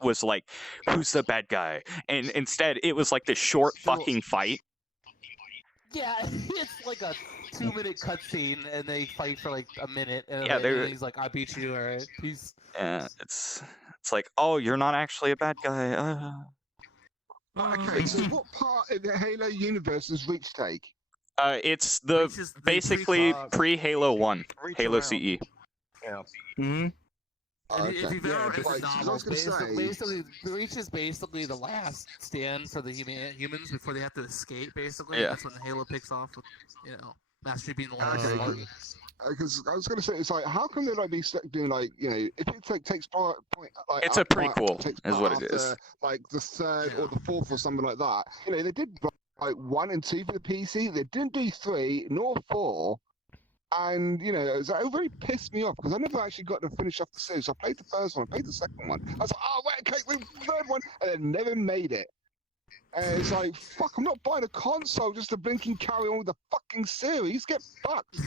was like, who's the bad guy? And instead, it was like this short fucking fight. Yeah, it's like a 2-minute cutscene, and they fight for like a minute, and, Yeah, and they're- then he's like, "I beat you, alright, peace." It's like, oh, you're not actually a bad guy. Okay, so what part of the Halo universe does Reach take? It's the basically pre-Halo 1, Reach Halo around. CE. Yeah. Mhm. If you've Yeah, ever but read the I was novels, gonna say- Basically, the Reach is basically the last stand for the humans before they have to escape. Basically, Yeah. that's when Halo picks off with, Master Chief being the last Okay. one. Because I was going to say, it's like, how come they like be stuck doing like, if it takes point, like It's a after- prequel, takes is part what it is. after, like the third Yeah. or the fourth or something like that. They did like 1 and 2 for the PC. They didn't do 3 nor 4. And it really pissed me off because I never actually got to finish off the series. I played the first one, I played the second one. I was like, oh wait, okay, the third one, and then never made it. And it's like, fuck, I'm not buying a console just to blink and carry on with the fucking series. Get fucked.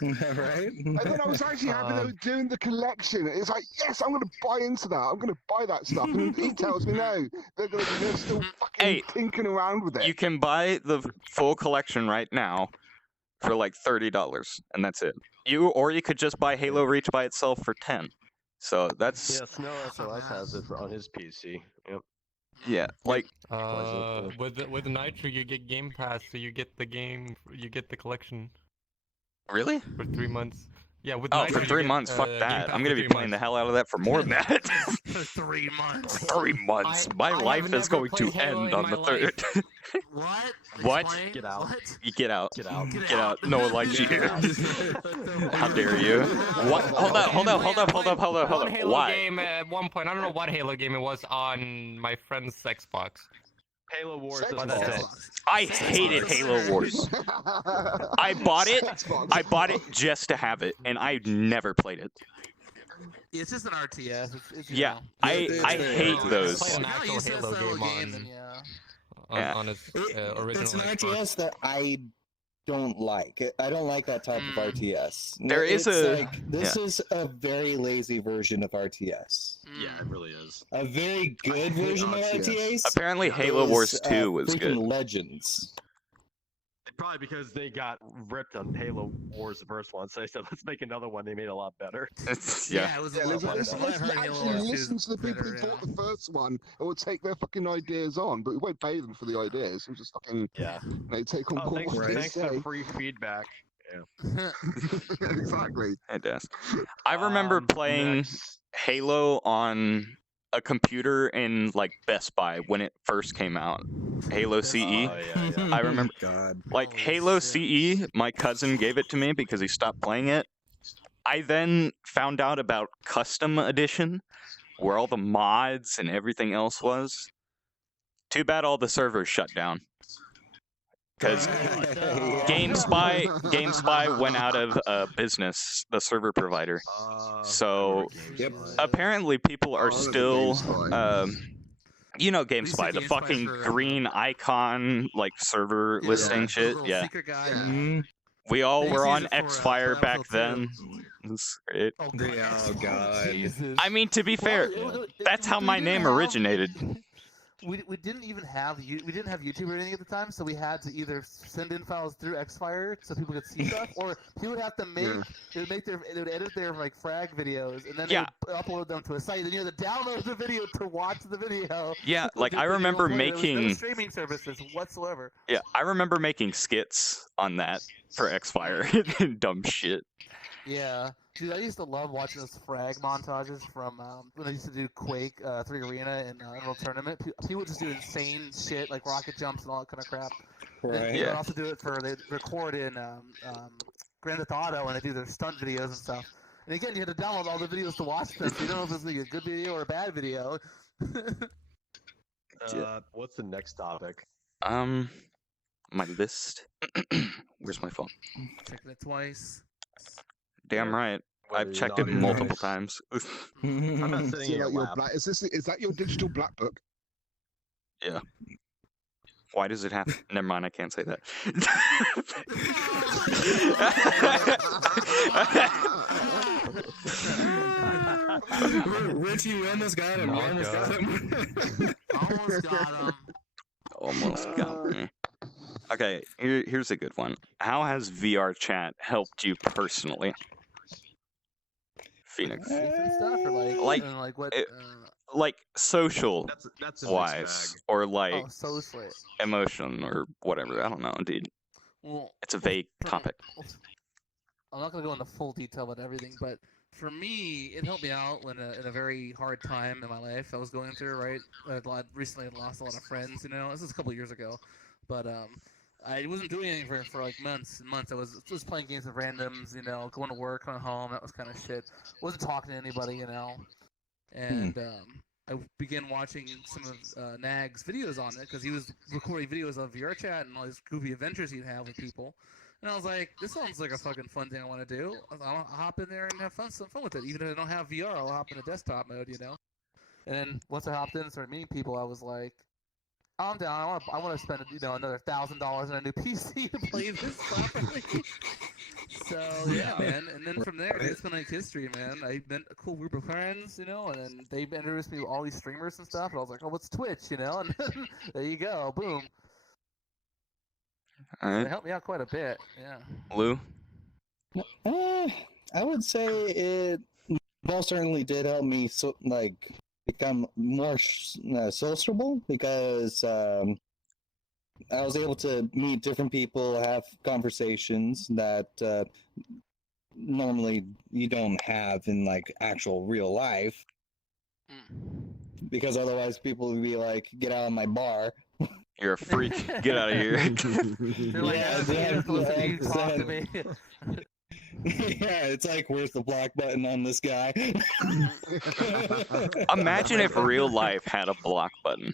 Right? And then I was actually happy they were doing the collection. It's like, yes, I'm going to buy into that. I'm going to buy that stuff. And he tells me no. They're still fucking Hey, tinkering around with it. You can buy the full collection right now for like $30, and that's it. Or you could just buy Halo Reach by itself for 10. So that's Yeah, Snow SOS has it on his PC. Yep. yeah, like With Nitro, you get Game Pass, so you get the game, you get the collection really? for 3 months. Yeah, with Oh, Nitro, for you 3 get, months, fuck Game that. Pass I'm for gonna be 3 playing the months. hell out of that for more than that. For 3 months. 3 months. My I life have is never going to played Halo end in on my the third. What? What? Explain. Get out. What? You get out. Get out. Get out. No one likes you here. How dare you? What? Hold up. One Halo Why? game at one point. I don't know what Halo game it was on my friend's Xbox. Halo Wars. Sex is box. dead. I hated Halo Wars. I bought it. Xbox. I bought it just to have it, and I never played it. It's just an RTS. It's Yeah, I It's very hate hard. those. Played an Yeah, actual you said Halo solo game games on, Yeah. on its original It's an Xbox. RTS that I don't like. I don't like that type of RTS. There is It's a- like, this is a very lazy version of RTS. Yeah, it really is. A very good version of RTS. RTS. Apparently, Halo is, Wars 2 was freaking good. Legends. Probably because they got ripped on Halo Wars, the first one, so they said, let's make another one. They made it a lot better. Yeah. it was Yeah, a lot listen, better. listen, From what I heard, Halo actually Wars 2 listen is to the people who better, bought the first one and will take their fucking ideas on, but we won't pay them for the ideas. We'll just fucking Yeah. take on Oh, board what they thanks say. to free feedback. Exactly. It does. I remember playing next- Halo on a computer in like Best Buy when it first came out. Halo CE. Oh, yeah, yeah. I remember God. like Holy Halo shit. CE, my cousin gave it to me because he stopped playing it. I then found out about Custom Edition, where all the mods and everything else was. Too bad all the servers shut down. Because GameSpy went out of business, the server provider. So Yep. apparently people are Oh, the still, GameSpy. you know least the GameSpy, the GameSpy fucking for, green icon like server Yeah, listing the shit. little Yeah, secret guy. Mhm. we all They were used on it for, X-Fire for back Battlefield then. It's great. Oh, Yeah, oh, God. Jesus. I mean, to be fair, that's how We my didn't name have- originated. We didn't even have we didn't have YouTube or anything at the time, so we had to either send in files through Xfire so people could see stuff, or people would have to make they would edit their like frag videos and then Yeah. they would upload them to a site. Then you had to download the video to watch the video. Yeah, like The I video remember player. There was no making streaming services whatsoever. yeah, I remember making skits on that for Xfire and dumb shit. Yeah, dude, I used to love watching those frag montages from when I used to do Quake 3 Arena and Unreal Tournament. People just do insane shit like rocket jumps and all that kind of crap. Right. They Yeah. also do it they record in Grand Theft Auto and they do their stunt videos and stuff. And again, you had to download all the videos to watch them, so you don't know if it's like a good video or a bad video. What's the next topic? My list. Where's my phone? Checking it twice. Damn right. I've checked it multiple times. I'm not sitting in your lap. Is that your digital black book? Yeah. Why does it have? Never mind. I can't say that. Richie, you almost got him. You almost got him. Almost got him. Almost got me. Okay, here's a good one. How has VR chat helped you personally? Phoenix. Different stuff, or like what? Like social That's a wise, mixed bag. or like Oh, socially. emotion, or whatever. I don't know, dude. Well, It's a vague topic. I'm not gonna go into full detail about everything, but for me, it helped me out in a very hard time in my life I was going through. Right, recently I lost a lot of friends. You know, this was a couple years ago, but I wasn't doing anything for like months and months. I was just playing games with randoms. You know, going to work, coming home. That was kind of shit. Wasn't talking to anybody. You know, and I began watching some of Nag's videos on it because he was recording videos of VR chat and all these goofy adventures he'd have with people. And I was like, this sounds like a fucking fun thing I want to do. I'll hop in there and have some fun with it. Even if I don't have VR, I'll hop in a desktop mode, you know? And then once I hopped in and started meeting people, I was like, I'm down. I want to spend, another $1,000 on a new PC to play this properly. So, yeah, man. And then from there, it's been like history, man. I met a cool group of friends, and then they introduced me to all these streamers and stuff. And I was like, oh, what's Twitch, And then there you go. Boom. All It right, helped me out quite a bit, yeah. Lou. I would say it most certainly did help me become more sociable because I was able to meet different people, have conversations that normally you don't have in like actual real life. Because otherwise people would be like, get out of my bar. You're a freak. Get out of here. They're like, you talk to me. Yeah, it's like, where's the block button on this guy? Imagine if real life had a block button.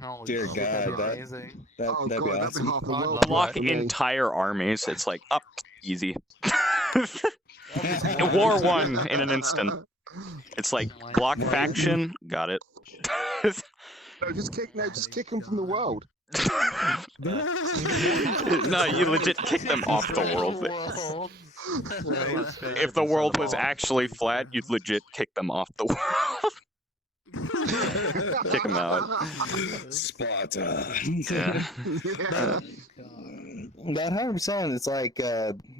Holy Dear shit, God, that'd be that- amazing. Oh that'd be god, that'd be awesome. half the I'd world. love Block for me. entire armies. It's like, up, easy. War won in an instant. It's like, block faction, got it. No, just kick them from the world. No, you legit kick them off the world. If the world was actually flat, you'd legit kick them off the world. Kick them out. Sparta. Yeah. That 100%. It's like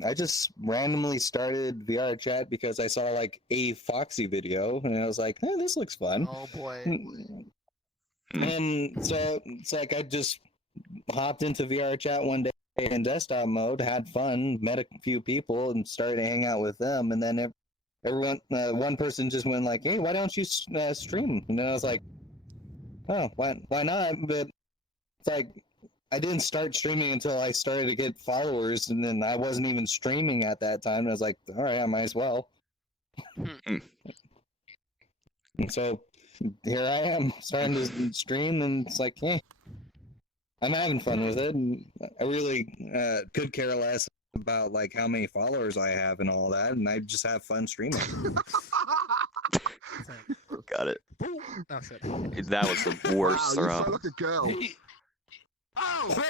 I just randomly started VR chat because I saw like a Foxy video and I was like, hey, this looks fun. Oh boy. And so it's like I just hopped into VR chat one day in desktop mode, had fun, met a few people, and started to hang out with them. And then everyone, one person just went like, "Hey, why don't you stream?" And then I was like, "Oh, why not?" But it's like I didn't start streaming until I started to get followers, and then I wasn't even streaming at that time. And I was like, "All right, I might as well." And so here I am starting to stream, and it's like, hey, I'm having fun with it, and I really could care less about like how many followers I have and all that, and I just have fun streaming. Got it. Oh shit. That was the worst Wow, you throw. sound like a girl. Oh,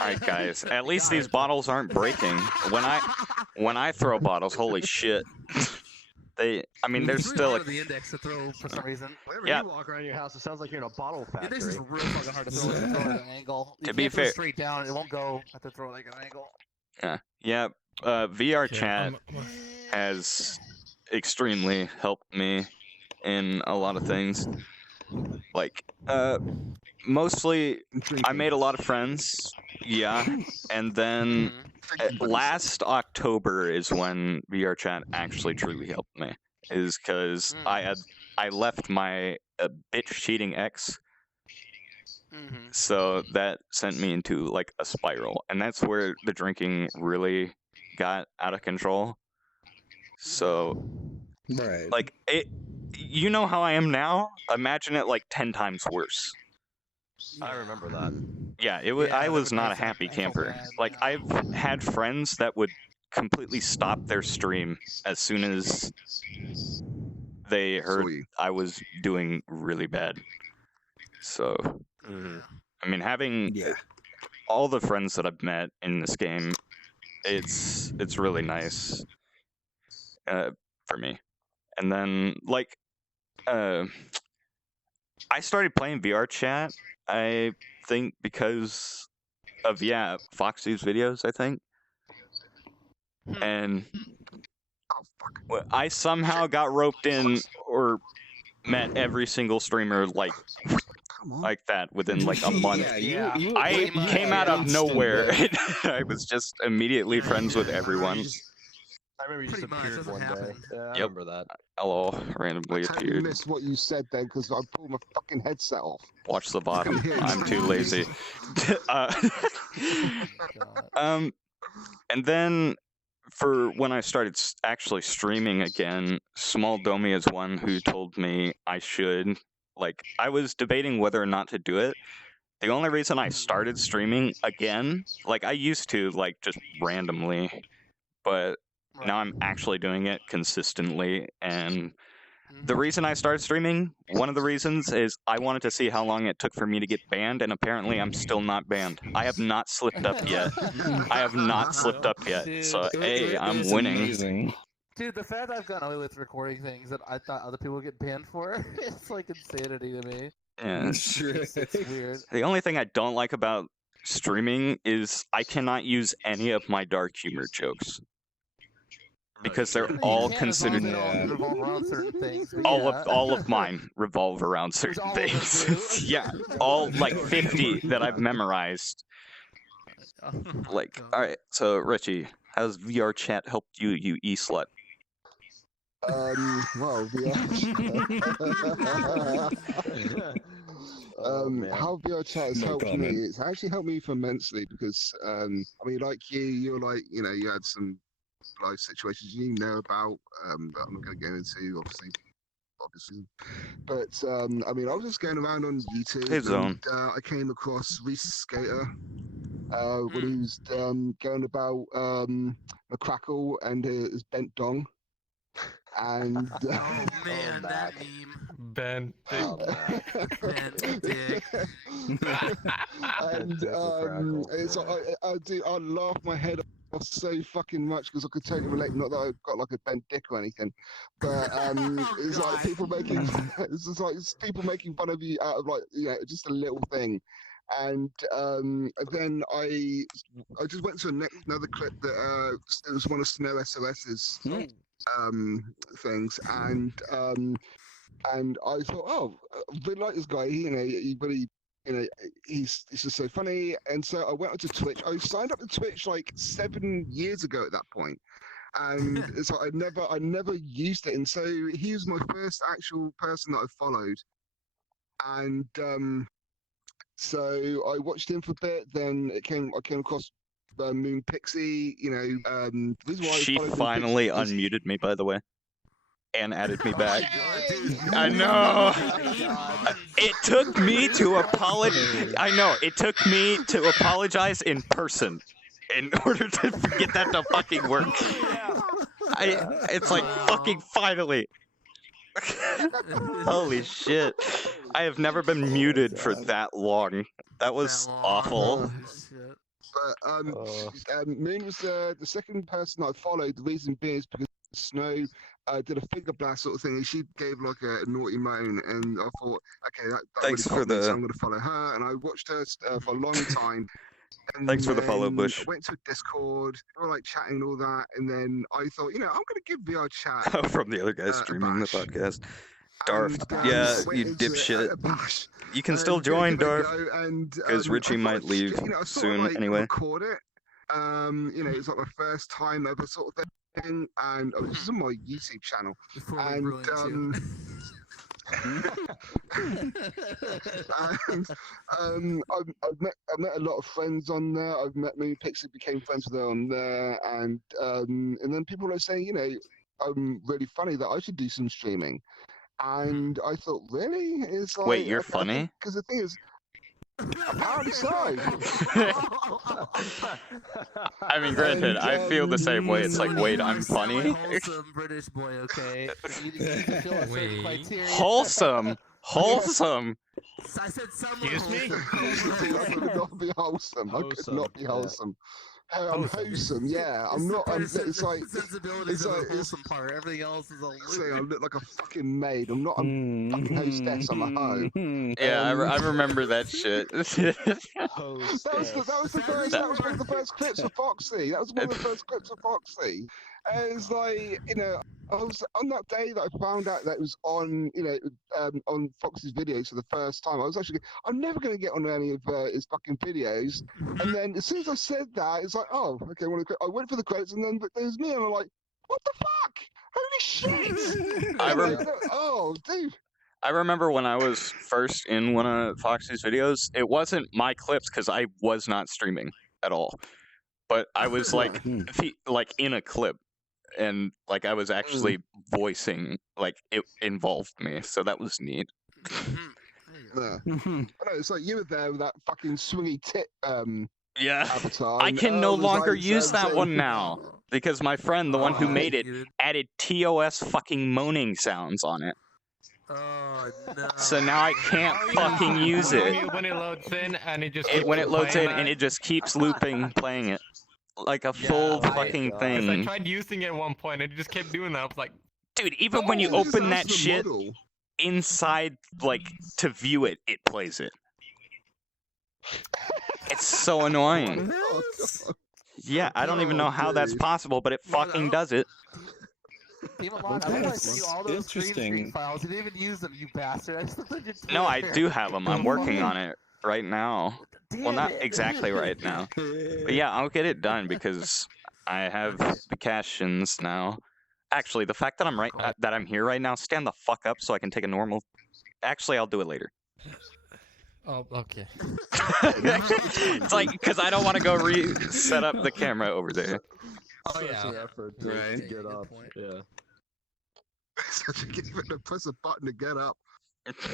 Alright guys, at least these bottles aren't breaking. When I throw bottles, holy shit. They're It's still really hard like, on the index to throw for some reason. Whenever Yeah. you walk around your house, it sounds like you're in a bottle Index is factory. real fucking hard to throw at an angle. You To be can't throw fair- straight down, it won't go. Have to throw it like an angle. yeah, VR Okay, chat has extremely helped me in a lot of things. Like, mostly, I made a lot of friends, yeah, and then last October is when VR chat actually truly helped me, is because I left my bitch cheating ex, so that sent me into like a spiral, and that's where the drinking really got out of control. So, Right. like, you know how I am now? Imagine it like 10 times worse. I remember that. Yeah, I there was were not a nights that happy I felt camper. bad, Like, yeah. I've had friends that would completely stop their stream as soon as they heard you. I was doing really bad. So, I mean, having Yeah. all the friends that I've met in this game, it's really nice for me. And then, like, I started playing VR chat, I think, because of, Foxy's videos, I think. And I somehow got roped in or met every single streamer like Come on. that within like a month. Yeah, you I Pretty much, came out of instant nowhere. there. I was just immediately friends with everyone. I remember you just Pretty much, appeared doesn't one day. happen. Yeah, I Yep. remember that. Hello, randomly I totally appeared. missed what you said then because I pulled my fucking headset off. Watch the bottom. Yeah, I'm too lazy. God. And then for when I started actually streaming again, Small Domi is one who told me I should. Like, I was debating whether or not to do it. The only reason I started streaming again, like, I used to, like, just randomly, but now I'm actually doing it consistently. And the reason I started streaming, one of the reasons, is I wanted to see how long it took for me to get banned, and apparently I'm still not banned. I have not slipped up yet. I have not slipped up yet. So, hey, I'm It's winning. amazing. Dude, the fact that I've gotten away with recording things that I thought other people would get banned for, it's like insanity to me. Yeah. It's true. It's weird. The only thing I don't like about streaming is I cannot use any of my dark humor jokes. Because they're You all can, as long as considered. they don't Yeah. revolve around certain things. but All yeah. of mine revolve around There's certain all of them things. too. Yeah, all like 50 that I've memorized. Oh, Like, God. all right. So Richie, how's VR chat helped you, you e-slut? Well, Oh, man. how VR chat has No helped comment. me. It's actually helped me immensely because, I mean, like you're like, you had some life situations you know about that I'm not going to go into, obviously. But I mean, I was just going around on YouTube Hey, Zone. and I came across Reese Skater when he was going about a crackle and his bent dong. And Oh man, that Mac. meme. Ben. Oh, Ben Dick. and it's I laugh my head off so fucking much because I could totally relate. Not that I've got like a bent dick or anything, but it's like God. people making it's people making fun of you out of like just a little thing. And then I just went to another clip that it was one of Snow SOS's things, and I thought, oh, I really like this guy. He really, he's just so funny. And so I went onto Twitch. I signed up to Twitch like 7 years ago at that point, and so I never used it. And so he was my first actual person that I followed, and so I watched him for a bit. Then I came across Moon Pixie. The reason why She I followed Moon finally Pixie is- unmuted me, by the way, and added me back. Yay! I know. It took me to apologize. I know. It took me to apologize in person in order to get that to fucking work. It's like fucking finally. Holy shit. I have never been muted for that long. That was awful. But Moon was the second person I followed. The reason being is because Snow did a finger blast sort of thing, and she gave like a naughty moan, and I thought, okay, that Thanks really for got me, so the- I'm going to follow her, and I watched her for a long time. And Thanks for the follow, then Bush. I went to a Discord, we were like chatting and all that, and then I thought, I'm going to give VR chat. From the other guy streaming the bash. podcast. Darth. And, Yeah, I went you into dipshit. a bash. You can still join, Darth. Because Richie might leave soon anyway. Record it. It's like my first time ever sort of thing, and this is on my YouTube channel. Before we And ruined I've met a lot of friends on there. I've met Moon Pixie, became friends with her on there, and then people are saying, I'm really funny, that I should do some streaming. And I thought, really? It's like, Wait, you're funny? Because the thing is, apparently so. I mean, granted, And, I feel the same way. It's like, Somebody wait, who I'm is not funny? a wholesome British boy, okay? You need to fulfill a certain Wait. criteria. Wholesome, wholesome. I said someone Excuse me? I could not be wholesome. I could not be wholesome. Hey, I'm wholesome, yeah. I'm not. It's like sensibilities it's of like- the wholesome part. Everything else is a say I look like a fucking maid. I'm not. I'm fucking hostess. I'm a hoe. Yeah, I remember that shit. That was one of the first clips of Foxy. That was one of the first clips of Foxy. And it's like, I was on that day that I found out that it was on, on Foxy's videos for the first time. I was actually, I'm never going to get on any of his fucking videos. And then as soon as I said that, it's like, oh, okay. I went for the credits, and then there's me, and I'm like, what the fuck? Holy shit! Oh, dude. I remember when I was first in one of Foxy's videos, it wasn't my clips because I was not streaming at all. But I was like in a clip, and like I was actually voicing, like it involved me, so that was neat. Yeah. No, it's like you were there with that fucking swingy tit Yeah. avatar. I and, can no it was longer like, use that one now because my friend, the one who made it, added TOS fucking moaning sounds on it. Oh no. So now I can't fucking use it. When it loads in and it just When it keeps loads in playing and that. it just keeps looping, playing it like a full fucking Because I thing. tried using it at one point and it just kept doing that. I was like, Dude, even when you open that shit inside, like, to view it, it plays it. It's so annoying. Yeah, I don't even know how that's possible, but it fucking does it. Team Alon, I would like to see all those green Interesting. screen files. You didn't even use them, you bastard. I just looked at your No, I Twitter. do have them. I'm working on it right now. Well, Damn not it. exactly right now. But yeah, I'll get it done because I have the cash-ins now. Actually, the fact that I'm here right now, stand the fuck up so I can take a normal. Actually, I'll do it later. oh, okay. It's like because I don't want to go set up the camera over there. Oh, yeah. effort Right. to get Good up. point. Yeah. Such a give it to press a button to get up.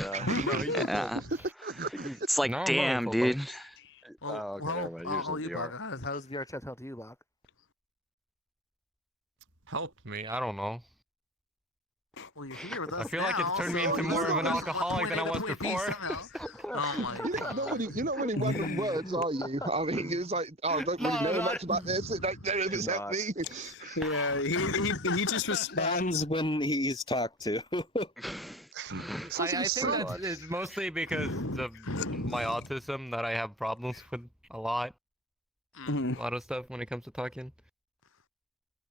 Yeah. It's like, No, I'm damn, not dude. Oh, okay, never mind. Yours is you, VR. Bach. How's VR chat helped you, Bach? Helped me. I don't know. Well, you're here with I us feel like it's now, turned me so into you more of know an what's alcoholic the than I was point B before. somehow. Oh my god. You're not really running words, are you? I mean, it's like, oh, I don't really know much about this. I don't know if it's Not. happening. Yeah, he just responds when he's talked to. I think that it's mostly because of my autism that I have problems with a lot of stuff when it comes to talking.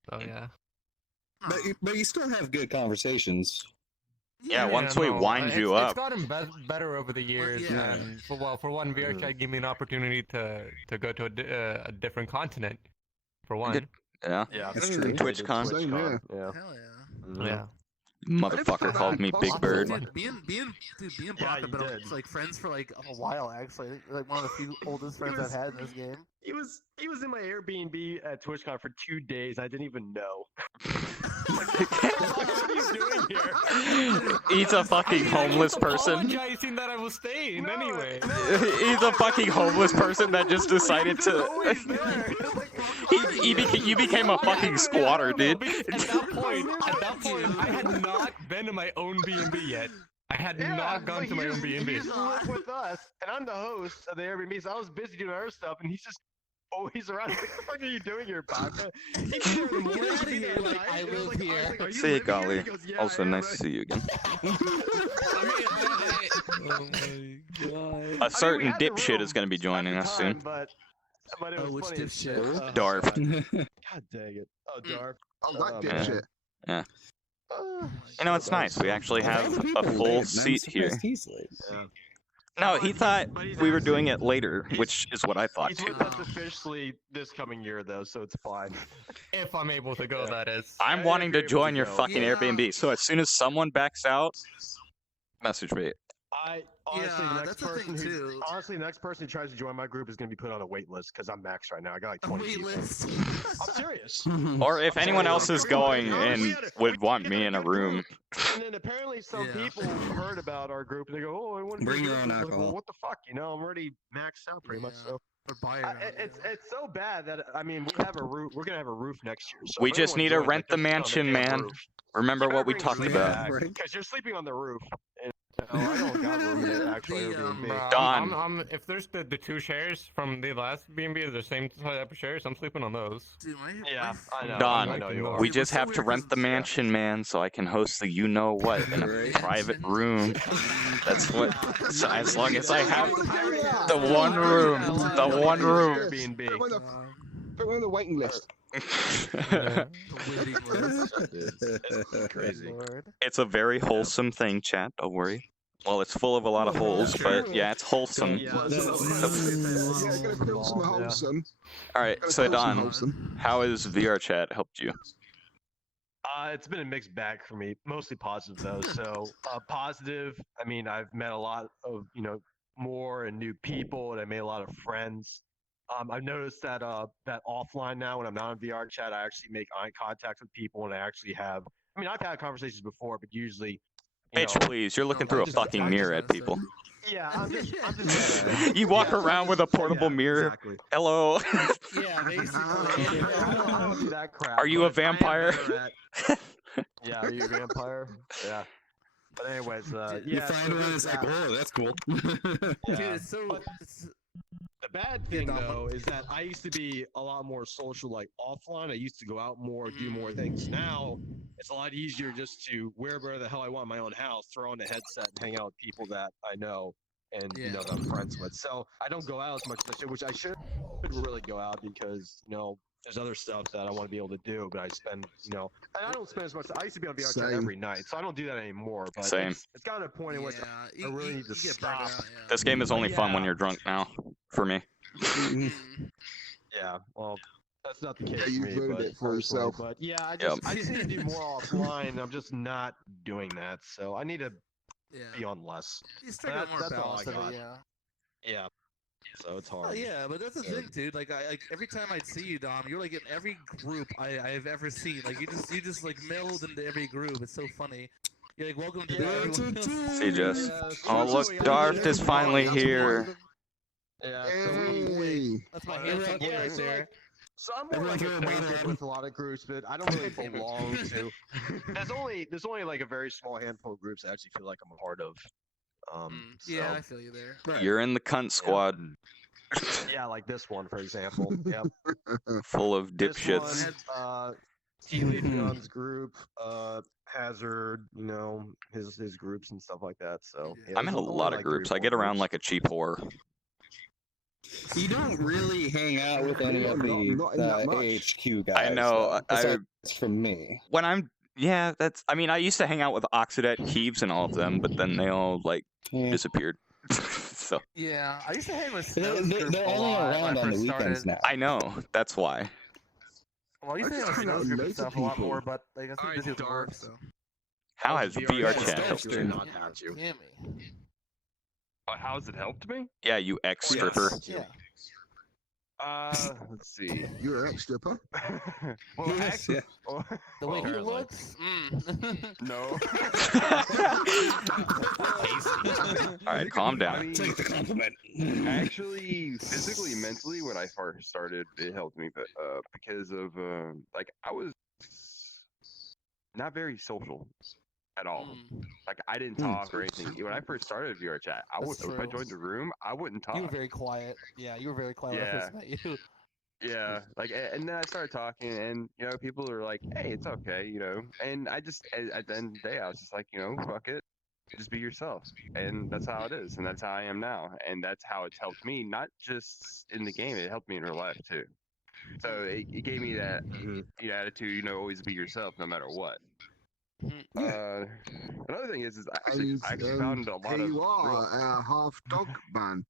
So yeah. But you still have good conversations. Yeah, once we wind you It's up. gotten better over the years, yeah. and for one, VR chat gave me an opportunity to go to a different continent. For one, Good. Yeah. Yeah, That's true. TwitchCon. Same here. Yeah. Hell yeah. Mhm. yeah. Motherfucker called me Big Bird. Dude, being Yeah, Brock you have been did. like friends for like a while actually. I think, like one of the few oldest friends was- I've had in this game. He was in my Airbnb at TwitchCon for 2 days. I didn't even know. What are you doing here? He's a fucking homeless person. Apologizing that I was staying No, anyway. He's a fucking homeless person that just decided to. Always there. You became a fucking squatter, dude. At that point, I had not been to my own B&B yet. I had not gone to my own He B&B. just lived with us, and I'm the host of the Airbnb, so I was busy doing other stuff, and he's just always around. What the fuck are you doing here, Baka? He'd be there in the morning, Get outta he'd be there here, at like, night, I and it was live like- I was here. like, "Are you See you, living here?" Golly. He goes, "Yeah, Also, I am." nice to see you again. Oh my god. A certain we had the dipshit is room going to be at joining the us time, soon. But it was which funny as shit. dipshit? Darf. God dang it. Oh, Darf. Oh, that Oh, dipshit. Yeah. Uh, You know, it's nice. We actually have a full seat here. yeah. No, he thought But he's we were actually- doing it later, which is what I thought He's too. with us officially this coming year, though, so it's fine. If I'm able to go, that is. I'm Yeah, wanting if to you're able join to your go. fucking Yeah. Airbnb, so as soon as someone backs out, message me. Honestly, Yeah, the next that's the person thing, who too. honestly, the next person who tries to join my group is going to be put on a wait list because I'm maxed right now. I got like A 20 wait people. list. I'm serious. Or if I'm anyone serious. else is We going had a- and we would want had me a in a good room, group, and then apparently some Yeah. people heard about our group and they go, "Oh, I want to Bring do your this." own I'm like, alcohol. well, what the fuck? I'm already maxed out pretty much. Yeah. So Or buy your own, it's so bad that I mean we have a roof. We're gonna have a roof next year. So we if just anyone need to joins, rent like, the they're sleeping on mansion, damn man. roof. Remember You better what we bring talked sleeping about. bag, because you're sleeping on the roof. And, I don't got room in it actually. Airbnb. Bro, Done. if there's the 2 shares from the last B&B, the same type of shares, I'm sleeping on those. Dude, Yeah, I know. Done. I know you are. We See, just what's so have to weird rent is- the mansion, man, so I can host the you know what in a Right. private room. That's what. So as long as I have Yeah. the one room, the one room. Airbnb. Put me on the waiting list. The waiting list. Crazy. Lord. It's a very wholesome thing, chat. Don't worry. Well, it's full of a lot of holes, but yeah, it's wholesome. Yeah. Yeah, gonna peel some wholesome. All right, Gonna so peel some Don, wholesome. how has VR chat helped you? It's been a mixed bag for me, mostly positive though. So positive. I mean, I've met a lot of more and new people, and I made a lot of friends. I've noticed that that offline now, when I'm not in VR chat, I actually make eye contact with people, and I actually have. I mean, I've had conversations before, but usually, Bitch, please, you're looking through a fucking mirror at people. yeah, I'm just You walk around with a portable mirror. Exactly. Hello. Yeah, basically. I don't do that crap. Are you a but I am vampire? better at- Yeah, are you a vampire? Yeah. But anyways, You You yeah. find so one, there's it's like, that. oh, that's cool. Yeah. Dude, it's so. But- It's, The bad Yeah, thing Dom, though is that I used to be a lot more social, like offline. I used to go out more, do more things. Now it's a lot easier just to wherever the hell I want in my own house, throw on the headset and hang out with people that I know and Yeah. that I'm friends with. So I don't go out as much as I should, which I should really go out because there's other stuff that I want to be able to do, but I spend and I don't spend as much. I used to be on VR chat Same. every night, so I don't do that anymore. But Same. it's gotten to a point in which yeah, I really need to you get burned stop. out, yeah. This game is only fun when Yeah. you're drunk now, for me. Mm. Yeah, well, that's not the case Yeah, for you've me, ruined but it for personally, yourself. But yeah, I Yep. just need to do more offline. I'm just not doing that, so I need to Yeah. be on less. You start getting more that's all balance I of got. it, yeah. Yeah, so it's oh hard. yeah, but that's the thing, dude. Like, every time I'd see you, Dom, you're like in every group I've ever seen. Like, you just like meld into every group. It's so funny. You're like, welcome to the everyone. See, Jess. Yeah, Oh, so look, we got Darth to- is finally here. Yeah, so we. Hey. That's my Yeah, handsome boy right so, there. like, So I'm more like acquainted with a lot of groups, but I don't really belong to. There's only like a very small handful of groups I actually feel like I'm a part of. Yeah, so- I feel you there. You're in the cunt squad, yeah, like this one for example. Yep. full of This dipshits. one, T. Leafeon's group, Hazard, his groups and stuff like that. So Yeah. yeah, I'm in a there's only, lot of like, 3 or groups. I 4 get around groups. like a cheap whore. You don't really hang out with any of Not in that the much. AHQ guys. I know. though, besides from me. When I'm I mean, I used to hang out with Oxidet, Heaves, and all of them, but then they all like Yeah. disappeared. So Yeah, I used to hang with They're, Snow's group they're a only lot when around I on the first weekends started. now. I know that's why. Well, I used to I hang just with hang out Snow's with group and loads of stuff a lot people. more, but like, I was too busy with work, so. How has VR chat helped actually you? not helped you? Damn me. How has it helped me? Yeah, you ex stripper. Yeah. Let's see. You're an ex-stripper. well, Yes, actually, yeah. The way he apparently. looks. no. All right, calm I down. mean, Take the compliment. actually, physically, mentally, when I first started, it helped me, but because of like I was not very social at all. Like I didn't talk or anything. When I first started VR chat, That's if I true. joined the room, I wouldn't talk. You were very quiet. Yeah, you were very quiet when I first met you. Yeah, like, and then I started talking, and people are like, "Hey, it's okay," and I just at the end of the day, I was just like, fuck it, just be yourself, and that's how it is, and that's how I am now, and that's how it's helped me, not just in the game, it helped me in real life too. So it gave me that attitude, always be yourself no matter what. Another thing is I actually And found a lot here of you are, real- a half dog man.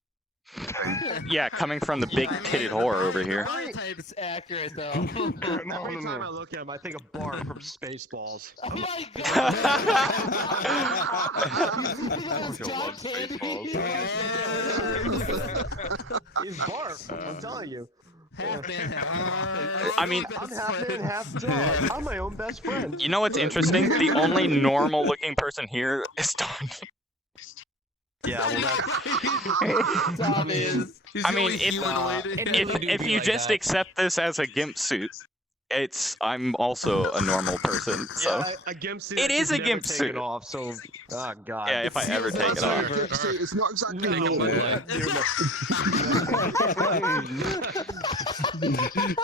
Yeah, coming from the big titted whore over here. My type's accurate though. Every time I look at him, I think of Bart from Spaceballs. Oh my god! I love Spaceballs. He's Bart. I'm telling you. Half man, I mean, I'm half man, half dog. I'm my own best friend. you know what's interesting? The only normal-looking person here is Don. Yeah, well, that's Tom is. I mean, if you just accept this as a gimp suit, I'm also a normal person. So a gimp suit. It is a never gimp taken suit. Off, so, oh god. yeah, if I ever take it off. It's not exactly Take a normal. Bud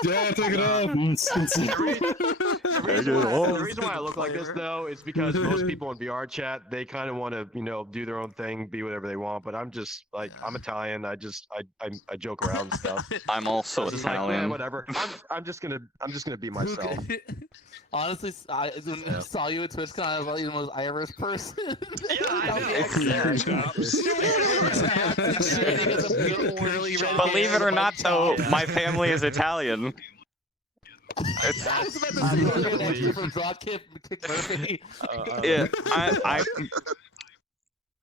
Yeah, take it off. The reason why I look like this though is because most people in VR chat, they kind of want to, do their own thing, be whatever they want. But I'm just like, I'm Italian. I joke around and stuff. I'm also It's just like, Italian. yeah, whatever. I'm just gonna be myself. Honestly, I saw you at TwitchCon. I was like the most Irish person. Believe it or not, though, my family is Italian. It's, I was about to say you're an extra from Dropkick Murphy. yeah,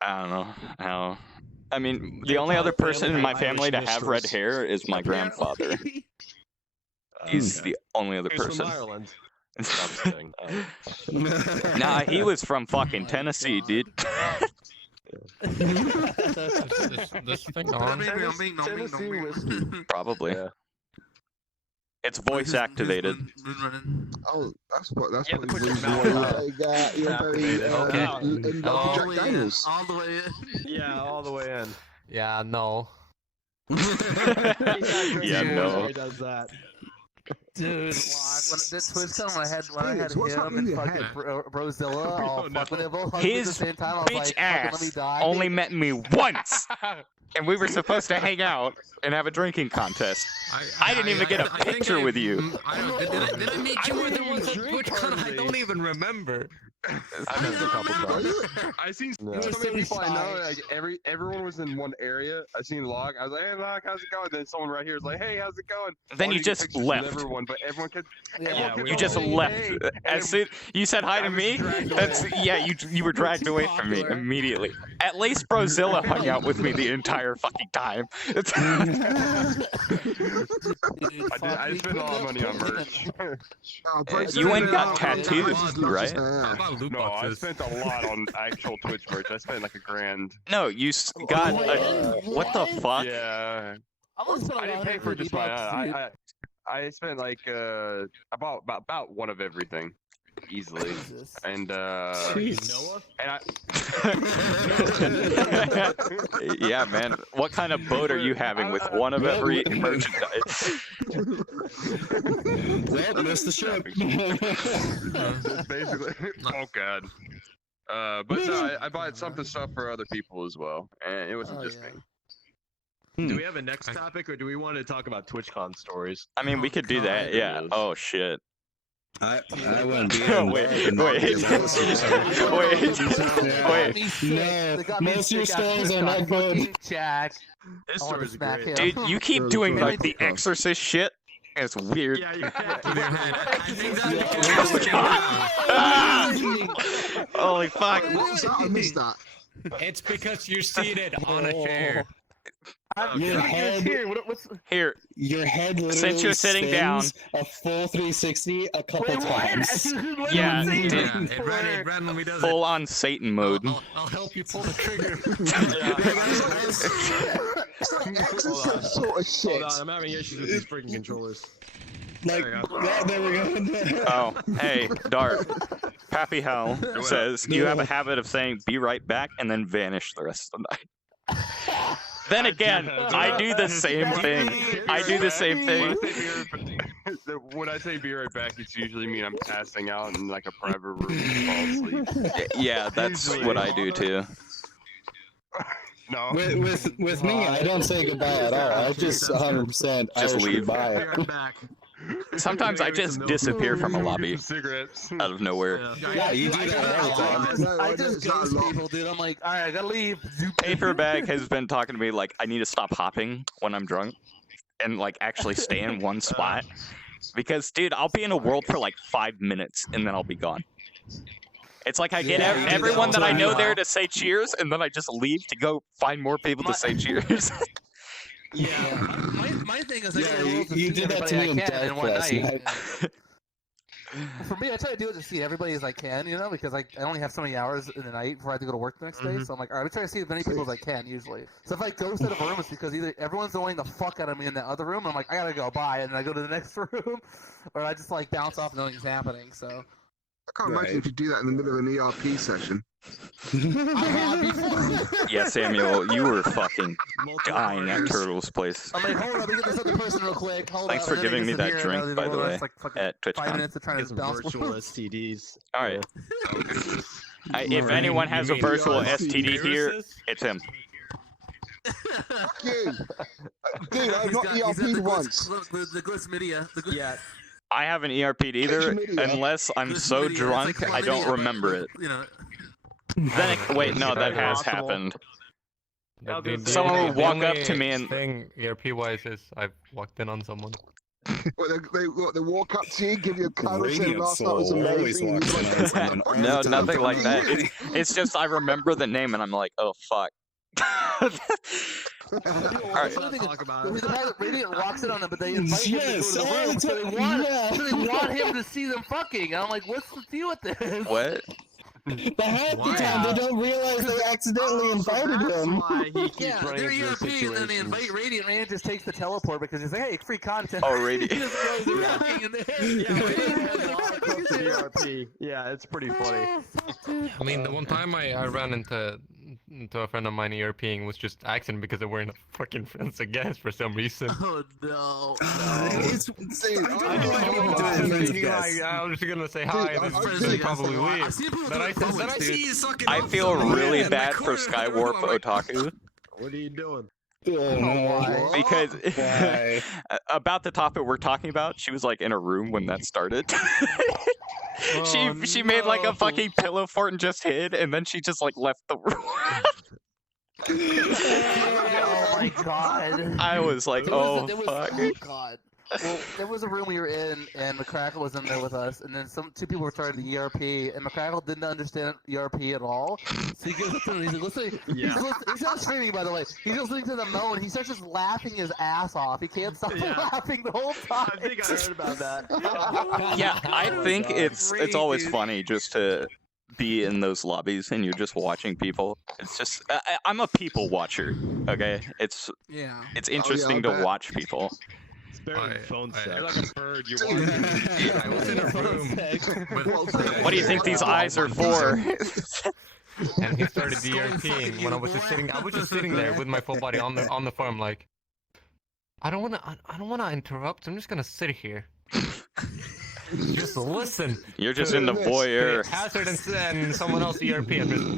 I don't know how. I mean, the only other person in my family to have red hair is my grandfather. He's the only other He's person. from Ireland. Nah, he was from fucking Tennessee, dude. This thing on? Tennessee whiskey. Probably. Yeah. It's voice activated. Oh, that's what Yeah, the put your reason mouth why you're up. very Okay. in love with Jack Daniels. All the way in. Yeah, all the way in. Yeah, no. Yeah, no. He does that. Dude, TwitchCon when I had Phoenix, what's him happening and in your fucking head? Brozilla all fucking with him at the His same time, I was bitch like, fucking let me ass die. only met me once, and we were supposed to hang out and have a drinking contest. I didn't even get a picture with you. Did I meet you with it once at TwitchCon? I don't even remember. I met him a couple times. I seen No. so many people I know. Like everyone was in one area. I seen Log. I was like, "Hey, Log, how's it going?" Then someone right here is like, "Hey, how's it going?" Then Wanted you to get just pictures with left. Everyone, but everyone kept. Yeah, kept You just saying, left. "Hey," As soon you said hi I to was me, dragged that's away. yeah. You were dragged away from me immediately. At least Brozilla hung out with me the entire fucking time. I spent a lot of money on merch. You went got tattooed, right? How about loot No, I boxes? spent a lot on actual Twitch merch. I spent like $1,000. No, you got a, what the fuck? Yeah, I almost spent I didn't pay for just my. I spent like about one of everything, easily, and Jeez. and Yeah, man. What kind of boat are you having with one of every merchandise? Well, missed the ship. basically. Oh god. But no, I bought some stuff for other people as well, and it wasn't just me. Do we have a next topic, or do we want to talk about TwitchCon stories? I mean, we could do that. Yeah. Oh shit. I wouldn't be Wait, involved wait, in that. wait. No, most of your stories are not good. Jack. This I wanna story's smack great. him. Dude, you keep doing like the Exorcist shit. It's weird. Yeah, you I think Holy fuck. What was that? I missed that. It's because you're seated on a chair. Your head, Here, your head literally Since you're sitting down- spins a full 360 a couple times. yeah, Yeah, dude, it randomly does it. full on Satan mode. I'll help you pull the trigger. It's like Exorcist sort of shit. Hold on, I'm having issues with these freaking controllers. Like, yeah, there we go. Oh, hey, Dart. Pappy Hell says you have a habit of saying "be right back" and then vanish the rest of the night. Then again, I do the same thing. I do the same thing. When I say be right back, it's usually mean I'm passing out in like a private room to fall asleep. Yeah, that's what I do too. No. With me, I don't say goodbye at all. I just 100% Just Irish leave. goodbye. Be right back. Sometimes I just disappear from a lobby Cigarettes. out of nowhere. Yeah, you do that all the time. I just ghost people, dude. I'm like, all right, I gotta leave. Paperbag has been talking to me like I need to stop hopping when I'm drunk and like actually stay in one spot. Because, dude, I'll be in a world for like 5 minutes and then I'll be gone. It's like I get everyone that I know there to say cheers, and then I just leave to go find more people to say cheers. Yeah, my thing is, You did that to me in Dark last night. For me, I try to do it to see everybody as I can, you know, because I only have so many hours in the night before I have to go to work the next day. So I'm like, all right, I'm trying to see as many people as I can usually. So if I ghost out of a room, it's because either everyone's annoying the fuck out of me in that other room, and I'm like, I gotta go, bye, and then I go to the next room, or I just like bounce off knowing it's happening. So I can't imagine if you do that in the middle of an ERP session. I have before. Yeah, Samuel, you were fucking dying at Turtle's place. I'm like, hold on, let me get this other person real quick. Hold Thanks up, for giving me that disappear, drink, and by the way, it's like fucking at 5 TwitchCon. minutes of trying Get to some bounce. virtual STDs. All right. If anyone has a virtual STD here, it's him. Fuck you. Dude, I've not ERP'd once. The glitchmedia. Yeah. I haven't ERP'd either, Glitchmedia. unless I'm so drunk I don't remember it. You know. Then wait, no, that has Possible. happened. The Someone would walk up only to me and- thing ERP-wise is I've walked in on someone. Well, they walk up to you, give you a cuddle, say Radiant last night was Soul always amazing. walks You're in like, on someone all No, the time. nothing like that. It's just I remember the name and I'm like, oh fuck. Alright. Talk about The it. fact that Radiant walks in on them, but they invite him to go to the room, so they want him to see them fucking. And I'm like, what's the deal with this? What? But half the time they don't realize they accidentally invited him. Why he keeps Yeah, running They're into ERP those and then they situations. invite Radiant. Man just takes the teleport because he's like, hey, free content. Oh, He Radiant. just goes walking in there. Yeah, Radiant has a lot of clips of ERP. Yeah, it's pretty funny. I mean, the one time I ran into a friend of mine ERPing was just accident because they were in a fucking fence again for some reason. Oh no. I was just gonna say hi and then probably leave. I've seen people Then do I it said, public, then I dude. see you sucking I up feel someone really in my bad for corner of the Skywarp room. I'm like, Otaku What are you doing? Oh, because Why? about the topic we're talking about, she was like in a room when that started. She made like a fucking pillow fort and just hid, and then she just like left the room. Oh my god. I was like, oh fuck. Oh god. Well, there was a room we were in, and McCrackle was in there with us, and then two people were trying the ERP, and McCrackle didn't understand ERP at all. So he goes up to him, he's like, listen, he's not screaming, by the way. He's listening to the moan. He starts just laughing his ass off. He can't stop laughing the whole time. I think I heard about that. Yeah, I think it's always funny just to be in those lobbies and you're just watching people. It's just I'm a people watcher. Okay, it's Yeah. interesting to watch people. It's better than phone sex. You're like a bird. You're I was in a room What do you think these eyes are for? and he started ERPing when I was just sitting there with my full body on the farm like I don't wanna interrupt, I'm just gonna sit here. Just listen. You're just in the voyeur. Hazard and someone else ERP. I'm just,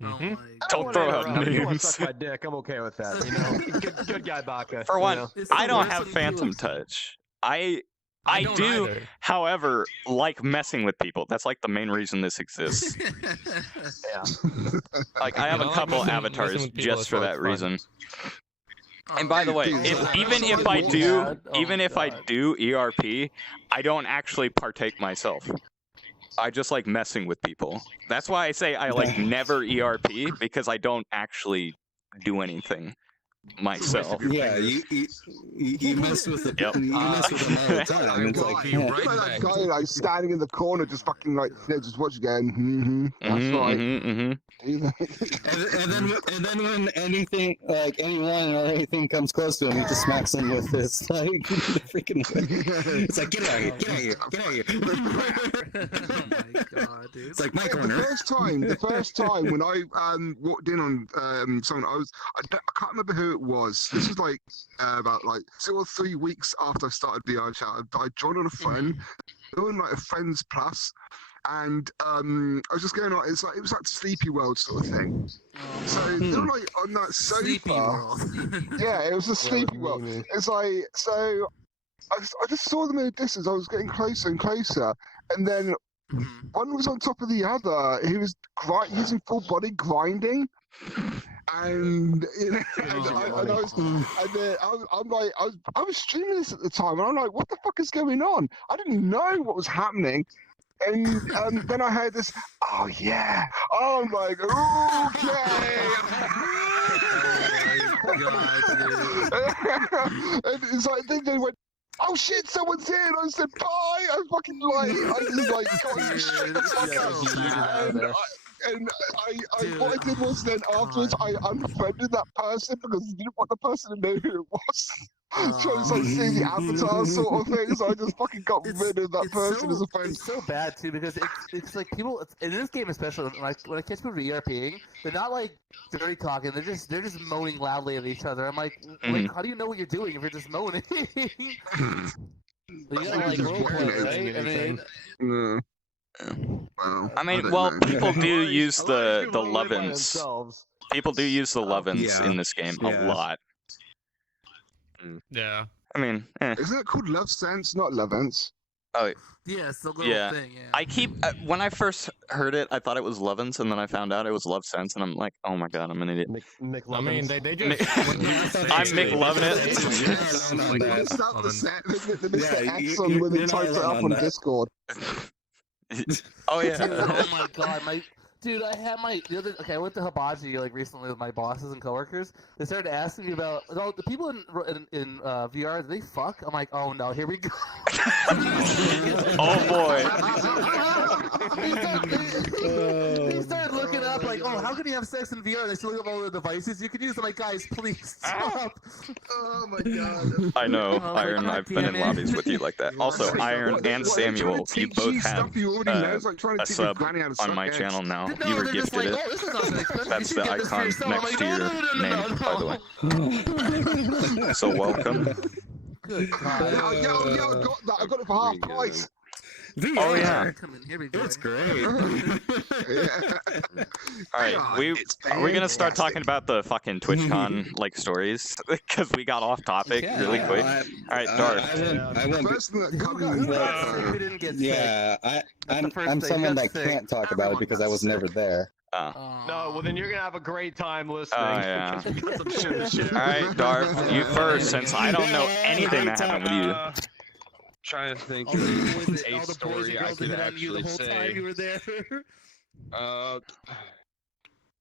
Oh my god. Don't throw out You want to names. suck my dick? I'm okay with that. You know, good guy, Baka. For you one, know? It's I the don't worst have when phantom people- touch. I don't do, either. however, like messing with people. That's like the main reason this exists. Yeah. Like I have I a like couple messing avatars with people just as for well, that it's fun. reason. And by the way, Dude, even if I do ERP, I don't actually partake myself. I just like messing with people. That's why I say I like never ERP, because I don't actually do anything myself. Yeah, you mess with the Yep. you mess with them all the time. It's like, Be yeah. right Like back. that guy like standing in the corner, just fucking like, just watching again. That's right. And then when anything like anyone or anything comes close to him, he just smacks him with this like freaking. It's like get out of here, get out of here, get out of here. Oh my god, dude. It's like my The corner. first time when I walked in on someone, I can't remember who it was. This was like about like 2 or 3 weeks after I started VR chat. I joined on a friend, doing like a friends plus, and I was just going on. It was like Sleepy World sort of thing. So they were like on that sofa. Sleepy World. Yeah, it was a Sleepy World. It's like so. I just saw them in the distance. I was getting closer and closer, and then one was on top of the other. He was using full body grinding, and you know, I was streaming this at the time, and I'm like, what the fuck is going on? I didn't know what was happening. And then I heard this, oh yeah. Oh, I'm like, okay. And it's like, then they went, oh shit, someone's here. And I said, bye. I fucking I just got shit the fuck out. And what I did was then afterwards I unfriended that person because I didn't want the person to know who it was. Trying to see the avatar sort of thing, so I just fucking got rid of that person as a friend. It's so bad too because it's like people in this game especially when I catch people ERPing, they're not like dirty talking. They're just moaning loudly at each other. I'm like, how do you know what you're doing if you're just moaning? You gotta like roleplay, right? I mean, well, people do use the Lovins. People do use the Lovins in this game a lot. Yeah. I mean, Isn't it called Love Sense, not Lovens? Oh, yeah, it's the little thing. Yeah. I keep when I first heard it, I thought it was Lovins, and then I found out it was Love Sense, and I'm like, oh my god, I'm an idiot. I mean, they just. I'm McLovin it. They missed out the X on when they typed it up on Discord. Oh yeah. Dude, oh my god, dude, I had I went to Hibachi like recently with my bosses and coworkers. They started asking me about the people in VR. Do they fuck? I'm like, oh no, here we go. Oh boy. They started looking up like, oh, how can you have sex in VR? They should look up all the devices you can use. I'm like, guys, please stop. Oh my god. I know, Iron. I've been in lobbies with you like that. Also, Iron and Samuel, you both have a sub on my channel now. You were gifted it. That's the icon next to your name, by the way. So welcome. Good god. Yo, I got it for half price. Oh yeah. It's great. All right, we're gonna start talking about the fucking TwitchCon like stories because we got off topic really quick. All right, Darth. I'm someone that can't talk about it because I was never there. No, well then you're gonna have a great time listening. Oh yeah. All right, Darth, you first, since I don't know anything that happened with you. Trying to think All the of boys a and story I girls could that hit on you the actually whole time say. you were there.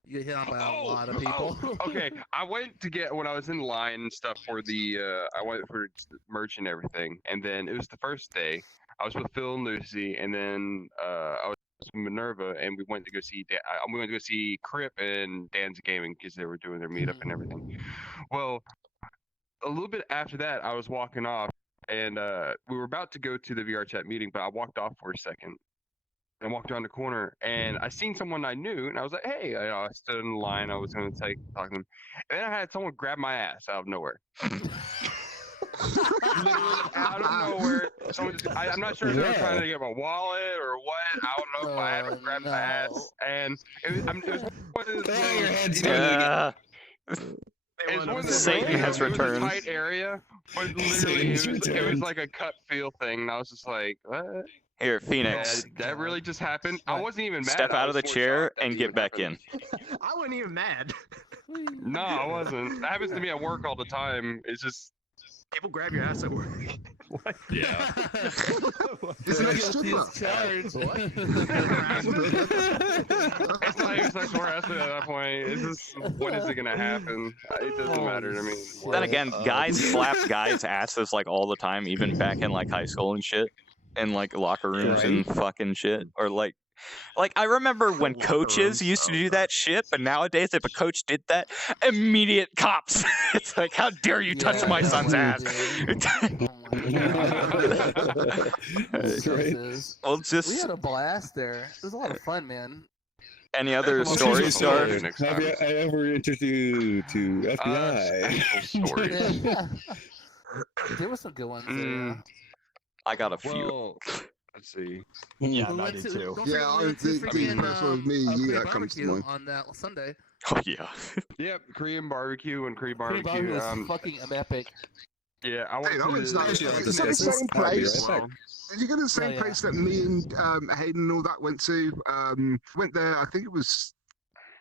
You get hit on by a lot of people. Okay, I went to get when I was in line and stuff for the I went for merch and everything, and then it was the first day. I was with Phil and Lucy, and then I was with Minerva, and we went to go see we went to go see Crip and Dan's Gaming because they were doing their meetup and everything. Well, a little bit after that, I was walking off. And we were about to go to the VR chat meeting, but I walked off for a second. And walked around the corner, and I seen someone I knew, and I was like, "Hey!" I stood in the line. I was going to talk to them, and then I had someone grab my ass out of nowhere. Literally out of nowhere. I'm not sure if they were trying to get my wallet or what. I don't know if I had to grab my ass, and it was one of the Satan has returned. Tight area, but literally it was like a cut feel thing, and I was just like, "What?" Here, Phoenix. That really just happened. I wasn't even mad. Step out of the chair and get back in. I wasn't even mad. No, I wasn't. That happens to me at work all the time. It's just people grab your ass at work. What? Yeah. It's an extra charge. It's not even sexual harassment at that point. It's just, when is it gonna happen? It doesn't matter to me. Then again, guys slap guys' asses like all the time, even back in like high school and shit, and like locker rooms and fucking shit, or like I remember when coaches used to do that shit, but nowadays if a coach did that, immediate cops. It's like, how dare you touch my son's ass? Well, just we had a blast there. It was a lot of fun, man. Any other stories, Darth? Have you ever entered to FBI? Yeah. There were some good ones there. I got a few. Well, let's see. Yeah, I do too. Yeah, I think that comes to mind. On that Sunday. Oh yeah. Yep, Korean barbecue and Korean Korean barbecue. barbecue was fucking epic. Yeah, I went Dude, I to went to that. Actually, I'll It's at the discuss same this. I'll be place. right back. Did you go to the same Yeah, yeah. place that me and Hayden and all that went to? Went there. I think it was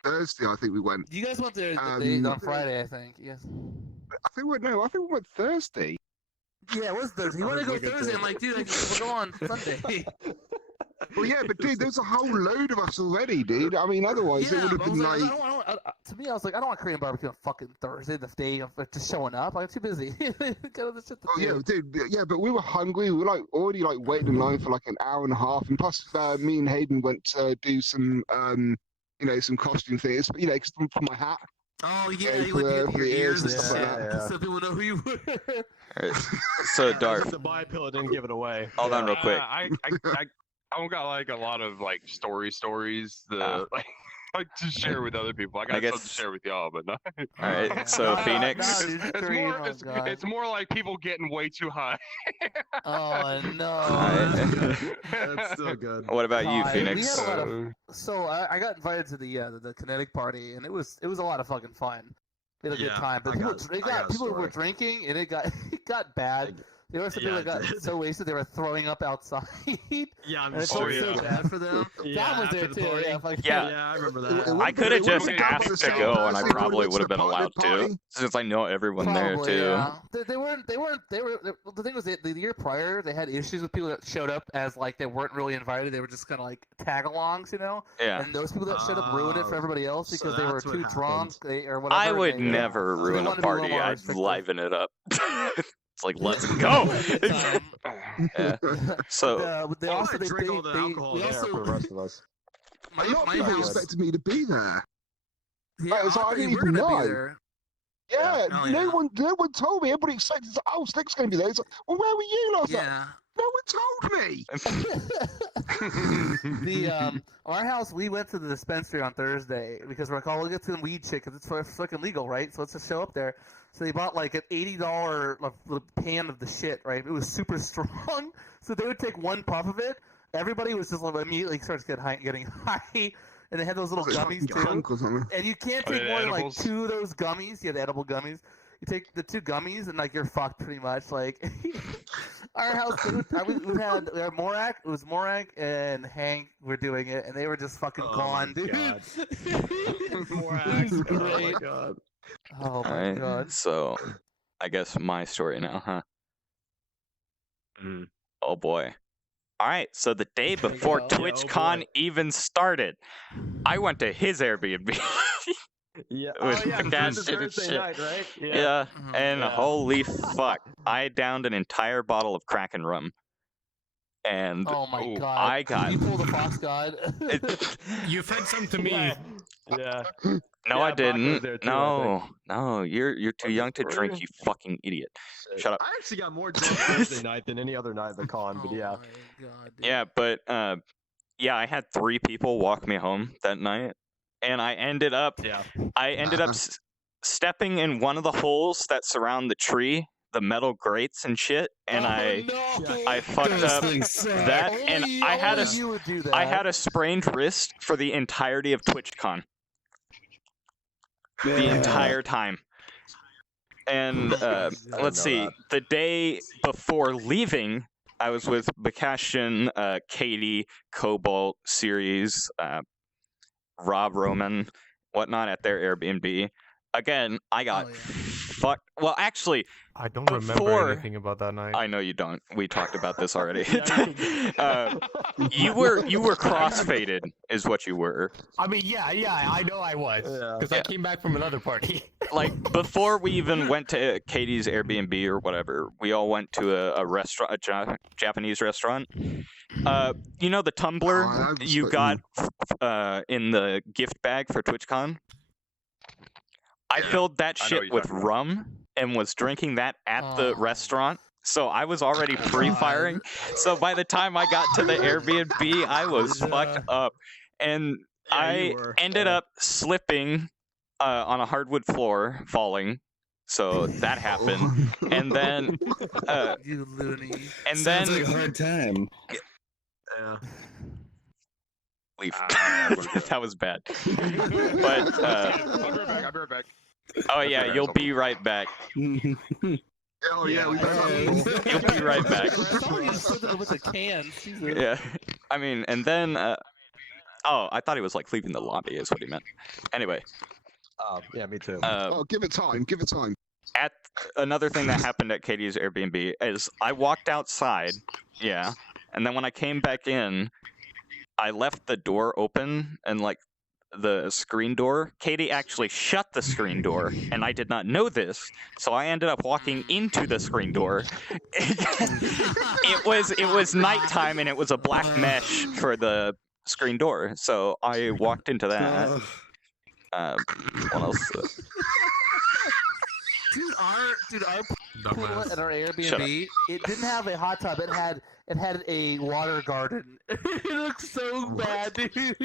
Thursday. I think we went. You guys went there on Friday, I think. Yes. I think we went Thursday. Yeah, it was Thursday. You want to go Thursday? I'm like, dude, we'll go on Sunday. Well, yeah, but dude, there's a whole load of us already, dude. I mean, otherwise it would have been like. To me, I was like, I don't want Korean barbecue on fucking Thursday, the day of just showing up. I'm too busy. Got other shit to Oh do. yeah, dude. Yeah, but we were hungry. We were like already like waiting in line for like an hour and a half, and plus me and Hayden went to do some some costume things. You know, because for my hat. Oh yeah, Yeah, you would get for your the ears and ears and shit, stuff like that. so people know who you were. Alright. So Darth, The buy pillow didn't give it away. hold on real quick. I don't got like a lot of like stories like to share with other people. I got guess- something to share with y'all, but not. All right. So Nah, Phoenix. dude, It's Korean, more, oh, God. it's more like people getting way too high. Oh no. Alright. That's still good. What about you, God, Phoenix? We had a lot of, so I got invited to the kinetic party, and it was a lot of fucking fun. We had a good Yeah, time, but I got a people were story. drinking, and it got bad. There were some people Yeah, that got it did. so wasted they were throwing up outside. Yeah, I'm And it sure. felt so Yeah. Bad for them. Don was there after the too. party. Yeah, fucking- Yeah. Yeah, I remember It that. I could have wouldn't just be down asked the to same go, and I person who probably went would to have been the allowed to, party. since I know everyone there Probably, too. yeah. They weren't. The thing was, the year prior, they had issues with people that showed up as like they weren't really invited. They were just kind of like tag-alongs, you know. Yeah. And those people that showed up ruined it for everybody else so because they were that's what too drunk happened. or whatever. I would they, never so they ruin a wanted to be little party. more I'd restrictive. liven it up. It's like, let's go. Yeah. So But they I also wanna they, drink they, all the they, alcohol they there also, For the rest of us. A lot of people house. expected me to be there. Yeah, Right, so I thought didn't you were even gonna know. be there. Yeah, Oh, no yeah. one told me. Everybody expected, oh, Slick's going to be there. It's like, well, where were you last night? Yeah. No one told me. Our house, we went to the dispensary on Thursday because we're like, oh, we'll get some weed shit because it's fucking legal, right? So let's just show up there. So they bought like an $80 pan of the shit, right? It was super strong. So they would take one puff of it. Everybody was just like immediately starts getting high, and they had those little It's gummies fucking too. drunk or something. And you can't Are take they more than like edibles? 2 of those gummies. Yeah, the edible gummies. You take the 2 gummies and like you're fucked pretty much. Like our house, we had Morak. It was Morak and Hank were doing it, and they were just fucking Oh gone, my dude. God. More It acts. was Oh my great. god. Oh all my right. god. So I guess my story now, huh? Mm. Oh boy. All right. So the day There you before go. TwitchCon boy. even started, I went to his Airbnb. Yeah. With oh yeah, the gas this is shit and Thursday shit. night, right? Yeah. Mhm. And Yeah. holy fuck, I downed an entire bottle of Kraken rum. And Oh my Ooh, god. I got- You pulled a Fox God. You fed some to me. Yeah. Yeah. no, Yeah, I Bach was didn't. there too, I No, you're too young to drink, you fucking idiot. Shut up. I actually got more drunk Thursday night than any other night at the con, but yeah. Oh my god. Dude. Yeah, but yeah, I had 3 people walk me home that night, and I ended up Yeah. stepping in one of the holes that surround the tree, the metal grates and shit, and I fucked up that, and I had Only you would do that. I had a sprained wrist for the entirety of TwitchCon, the entire time. And let's see, that. the day before leaving, I was with Bakashian, Katie, Cobalt, Series, Rob Roman, whatnot at their Airbnb. Again, I got Oh, yeah. fucked. Well, actually, I don't Before- remember anything about that night. I know you don't. We talked about this already. Yeah, You were crossfaded, is what you were. I mean, yeah, I know I was. Yeah. Because I came back from another party. Like before we even went to Katie's Airbnb or whatever, we all went to a restaurant, a Japanese restaurant. You know the tumbler Oh, that was you got fucking- in the gift bag for TwitchCon? I filled that I know shit what you're with talking about. rum and was drinking that at the Oh. restaurant. So I was already pre-firing. So by the time I got to the Airbnb, I was fucked up, and Yeah, I you were. ended up slipping on a hardwood floor, falling. So that happened, and then You loony. and Sounds then like a hard time. Yeah. leave. Ah, what a- That was bad. But I'll be right back. I'll be right back. oh yeah, you'll be right back. Yeah, Oh yeah, we You'll be right back. Somebody just stood there with a can. Jesus. Yeah, I mean, and then oh, I thought he was like leaving the lobby is what he meant. Anyway, Yeah, me too. Oh, give it time. Give it time. at another thing that happened at Katie's Airbnb is I walked outside, yeah, and then when I came back in, I left the door open and like the screen door. Katie actually shut the screen door, and I did not know this, so I ended up walking into the screen door. It was nighttime, and it was a black mesh for the screen door, so I walked into that. What else? Dude, our pool Dumbass. at our Airbnb, it didn't have a hot tub. It had a water garden. It looks so bad, dude.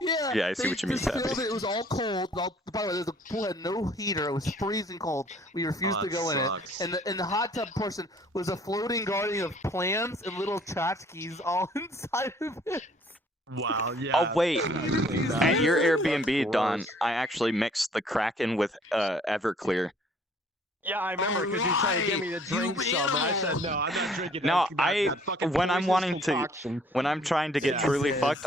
Yeah. Yeah, I see what you mean, just filled Taffy. it. It was all cold. By the way, the pool had no heater. It was freezing cold. We refused to go in it. And the hot tub portion was a floating garden of plants and little tchotchkes all inside of it. Wow, yeah. Oh wait, at your Airbnb, Don, I actually mixed the Kraken with Everclear. Yeah, I remember because you were trying to get me to drink some, and I said no, I'm not drinking. No, that fucking when I'm poisonous wanting to, concoction. when I'm trying to get Yeah. truly Yes. fucked,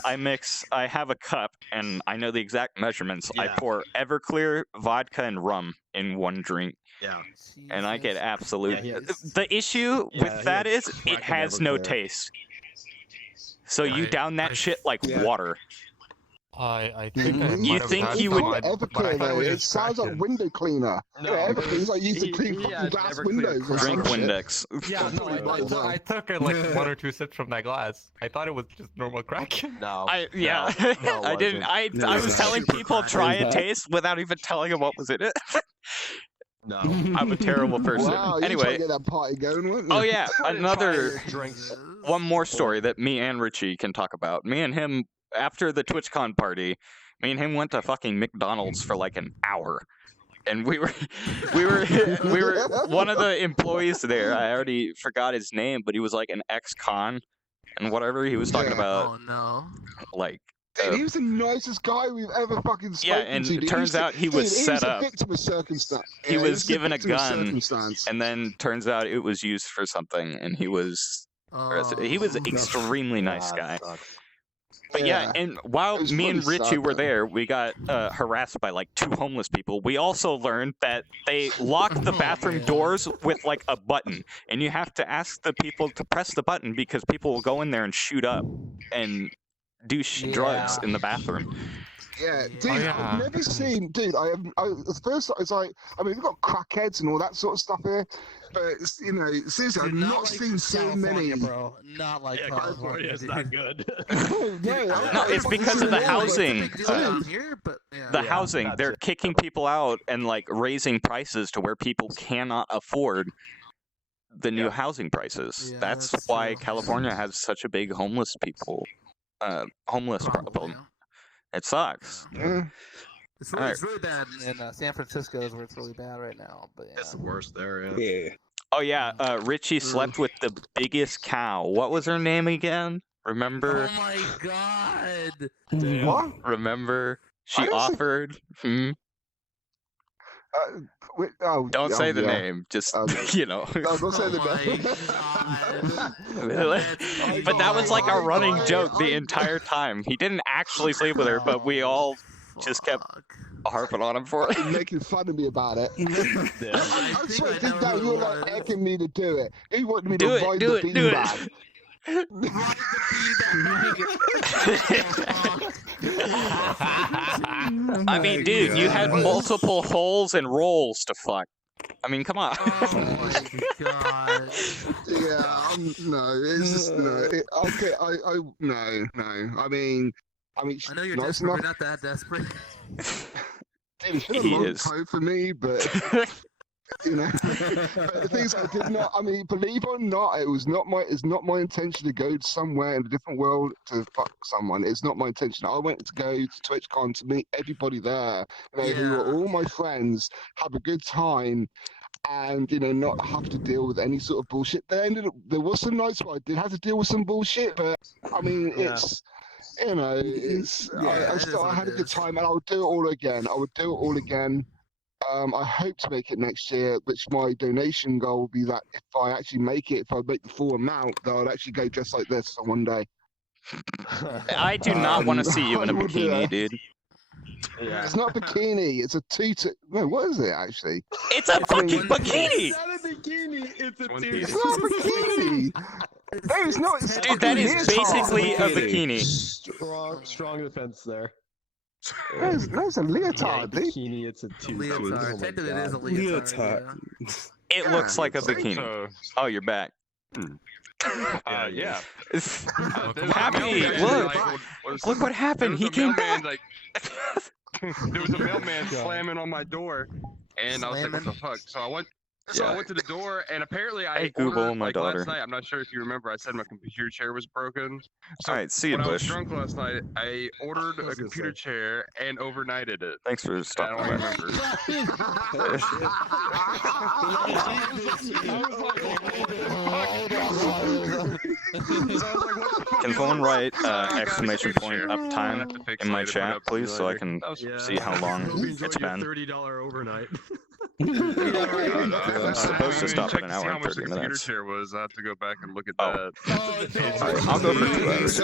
I have a cup and I know the exact measurements. I Yeah. pour Everclear, vodka, and rum in one drink, Yeah. and I get absolute. Yeah, The issue Yeah, with he that has is it Kraken has no Everclear. taste. So you I- down that I- shit like Yeah. water. I think I You might have think had he some, would- but I Everclear thought though, was it just sounds like Kraken. window cleaner. No, Yeah, Everclear's like used to clean he fucking had glass Everclear windows or Drink some shit. Windex. Yeah, no, I took like 1 or 2 sips from that glass. I thought it was just normal Kraken. No. Yeah, no, it I didn't. wasn't. I was telling Super people Kraken. try a Not. taste without even telling them what was in it. No. I'm a terrible person. Wow, you trying to Anyway, get that party going, weren't you? oh yeah, I didn't another try drinks. one more story that me and Richie can talk about. Me and him after the TwitchCon party, me and him went to fucking McDonald's for like an hour. And we were one of the employees there. I already forgot his name, but he was like an ex-con and whatever. He was talking Yeah. about Oh no. like Dude, he was the nicest guy we've ever fucking spoken yeah, and to. it dude. turns out he was Dude, set he was up. a victim of circumstance. He Yeah, was given a victim of gun, circumstance. and then turns out it was used for something, and he was an extremely nice Ah, guy. sucks. But yeah, and while It was me and pretty Richie sad, were though. there, we got harassed by like 2 homeless people. We also learned that they locked the Oh, bathroom man. doors with like a button, and you have to ask the people to press the button because people will go in there and shoot up and do drugs Yeah. in the bathroom. Yeah, Yeah. dude, Oh, yeah. I've never seen, dude. The first, it's like, I mean, we've got crackheads and all that sort of stuff here, but it's, you know, seriously, I've Dude, not like seen so many. California, bro. Not like Yeah, California. California is dude. not good. No, it's because of the It's a housing. big deal down here, but yeah. The Yeah, housing, that's they're it. kicking people out and like raising prices to where people cannot afford the new Yeah. housing prices. Yeah, that's that's why true. California has such a big homeless Probably, problem. yeah. It sucks. Yeah. It's really bad in San Francisco is where it's really bad right now. But yeah. It's the worst there, yeah. Yeah. Oh yeah, Richie slept with the biggest cow. What was her name again? Remember? Oh my god. What? Remember? She I don't think- offered. Oh, Don't say the yeah. name. Just Okay. you know. No, don't say Oh the my name. But that was like a running God. joke the entire time. He didn't actually sleep with her, but we all just kept Fuck. harping on him for it. You're making fun of me about it. Yeah. I think swear, I deep know down, who you it were like was. egging me to do it. You wanted me Do to it, ride do the it, do it. beanbag. I mean, dude, you had multiple holes and rolls to fuck. I mean, come on. Oh my god. Yeah, no, it's just no. Okay, no. I mean, I know you're nice desperate, enough. but not that desperate. Dude, it's been a He long is. time for me, but you know. But the thing is, I did not. I mean, believe it or not, it's not my intention to go somewhere in a different world to fuck someone. It's not my intention. I went to go to TwitchCon to meet everybody there, who are Yeah. all my friends, have a good time, and not have to deal with any sort of bullshit. There was some nights where I did have to deal with some bullshit, but I mean, Yeah. it's. It's Yeah, I it is still what I had it a good is. time, and I would do it all again. I would do it all again. I hope to make it next year, which my donation goal will be that if I actually make it, if I make the full amount, that I'll actually go just like this on one day. I do not want to see you in a I will do bikini, that. dude. Yeah. It's not a bikini, it's a tutu. No, what is it actually? It's a fucking bikini! It's not a bikini. It's a One tutu. piece. It's not a bikini! No, it's not. It's Dude, that is leotard. basically a bikini. Strong defense there. No, it's a leotard, dude. Bikini, it's a tutu. Leotard. Technically, it is a leotard. It looks like a bikini. So, Oh, you're back. yeah. Happy, look what happened. He came back. There was a mailman slamming on my door, and I was like, "What the fuck?" So I went to the door, and apparently I Hey, Google, ordered, my like, daughter. last night. I'm not sure if you remember. I said my computer chair was broken. So All right, see you, when I was Bush. drunk last night, I ordered a computer chair and overnighted it. Thanks for I stopping don't by. remember. Can someone write exclamation point uptime in my chat, please, so I can see how long it's been? $30 overnight. I'm supposed to stop at Check an to see hour how and much the 30 computer minutes. chair was. I have to go back and look at Oh. that. Alright, I'll go for 2 hours.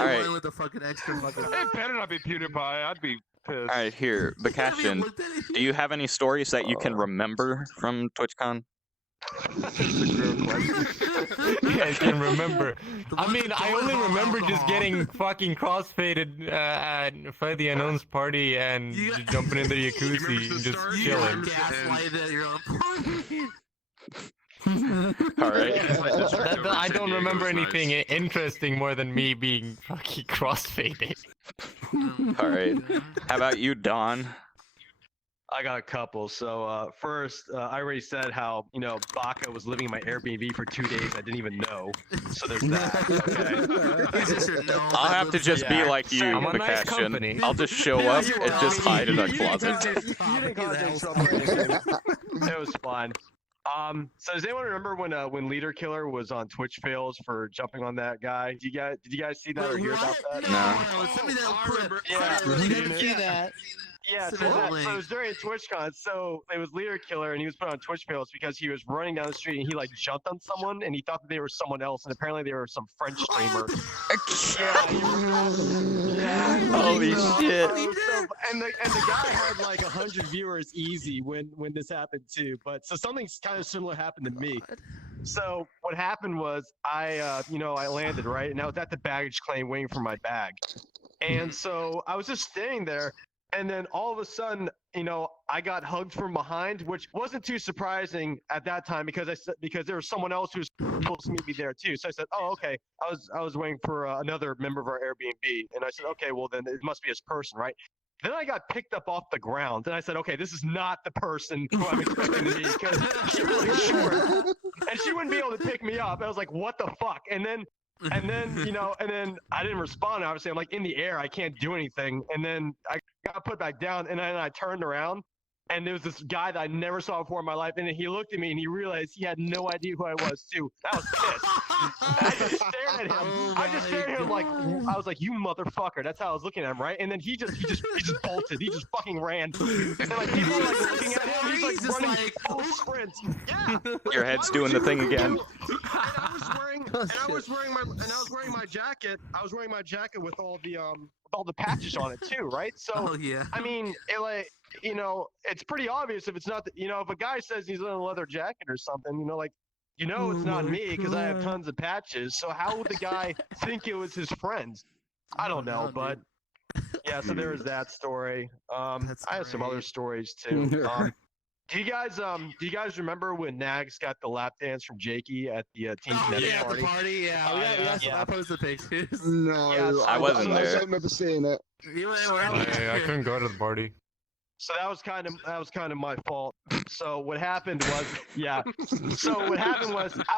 Alright. With the fucking extra fucking. It better not be PewDiePie. I'd be pissed. Alright, here, Bakashian, do you have any stories that you can remember from TwitchCon? Yeah, I can remember. I mean, I only remember just getting fucking crossfaded at Fight the Unknown's party and just jumping into the jacuzzi and just chilling. Gaslighted at your own party. Alright. I don't remember anything interesting more than me being fucking crossfaded. Alright. How about you, Don? I got a couple. So first, I already said how Baka was living in my Airbnb for 2 days. I didn't even know. So there's that. Okay. He's just your gnome I'll that have to lives just be there. like you, I'm a nice Bakashian. company. I'll just show up and just hide in a closet. You didn't contact someone or anything. It was fine. So does anyone remember when Leader Killer was on Twitch fails for jumping on that guy? Did you guys see that or hear about that? No. Send me that clip. Yeah. I didn't see that. Yeah, so, Send me the so link. it was during TwitchCon. So it was Leader Killer, and he was put on Twitch fails because he was running down the street and he like jumped on someone, and he thought that they were someone else, and apparently they were some French streamer. Holy shit. And the guy had like 100 viewers easy when this happened too. But so something kind of similar happened to me. So what happened was I landed right, and I was at the baggage claim waiting for my bag, and so I was just standing there. And then all of a sudden, I got hugged from behind, which wasn't too surprising at that time because there was someone else who was supposed to meet me there too. So I said, "Oh, okay." I was waiting for another member of our Airbnb, and I said, "Okay, well then it must be this person, right?" Then I got picked up off the ground, and I said, "Okay, this is not the person who I'm expecting to meet because she was like short, and she wouldn't be able to pick me up." I was like, "What the fuck?" And then I didn't respond. Obviously, I'm like in the air. I can't do anything. And then I got put back down, and then I turned around, and there was this guy that I never saw before in my life, and he looked at me, and he realized he had no idea who I was too. I was pissed. I just stared at him. I just stared at him like I was like, "You motherfucker!" That's how I was looking at him, right? And then he just bolted. He just fucking ran. And like people were like looking at him. He's like running full sprints. Yeah. Your head's doing the thing again. And I was wearing my jacket. I was wearing my jacket with all the patches on it too, right? So Oh yeah. I mean, it's pretty obvious if it's not if a guy says he's in a leather jacket or something, it's not me because I have tons of patches. So how would the guy think it was his friends? I don't know, but yeah. So there was that story. I have some other stories too. Do you guys remember when Nags got the lap dance from Jakey at the Team Kinetic Yeah, party? the party. Yeah. Yeah. I posted pictures. No, Yeah, I wasn't I there. don't remember seeing it. You weren't I couldn't go to the party. So that was kind of my fault. So what happened was, I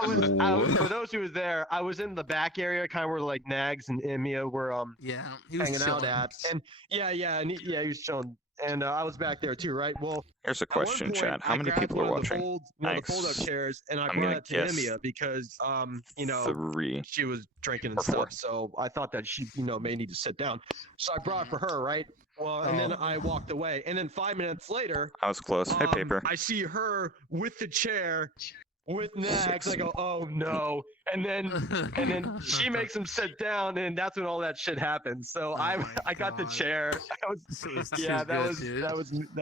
was for those who was there, I was in the back area, kind of where like Nags and Mia were Yeah, he was hanging out chilling. at, and he was chilling. and I was back there too, right? Well, Here's a at one question, point, Chad. How I many grabbed people are one of the watching? one of the fold-up chairs, and I I'm brought gonna it to guess Emia because, 3 she was drinking and or 4. stuff. So I thought that she, may need to sit down. So I brought it for her, right? Well, and then I walked away, and then 5 minutes later, I was close. Hey, paper. I see her with the chair. With Nags, I go, oh no, and then she makes him sit down, and that's when all that shit happens. So I got the chair. That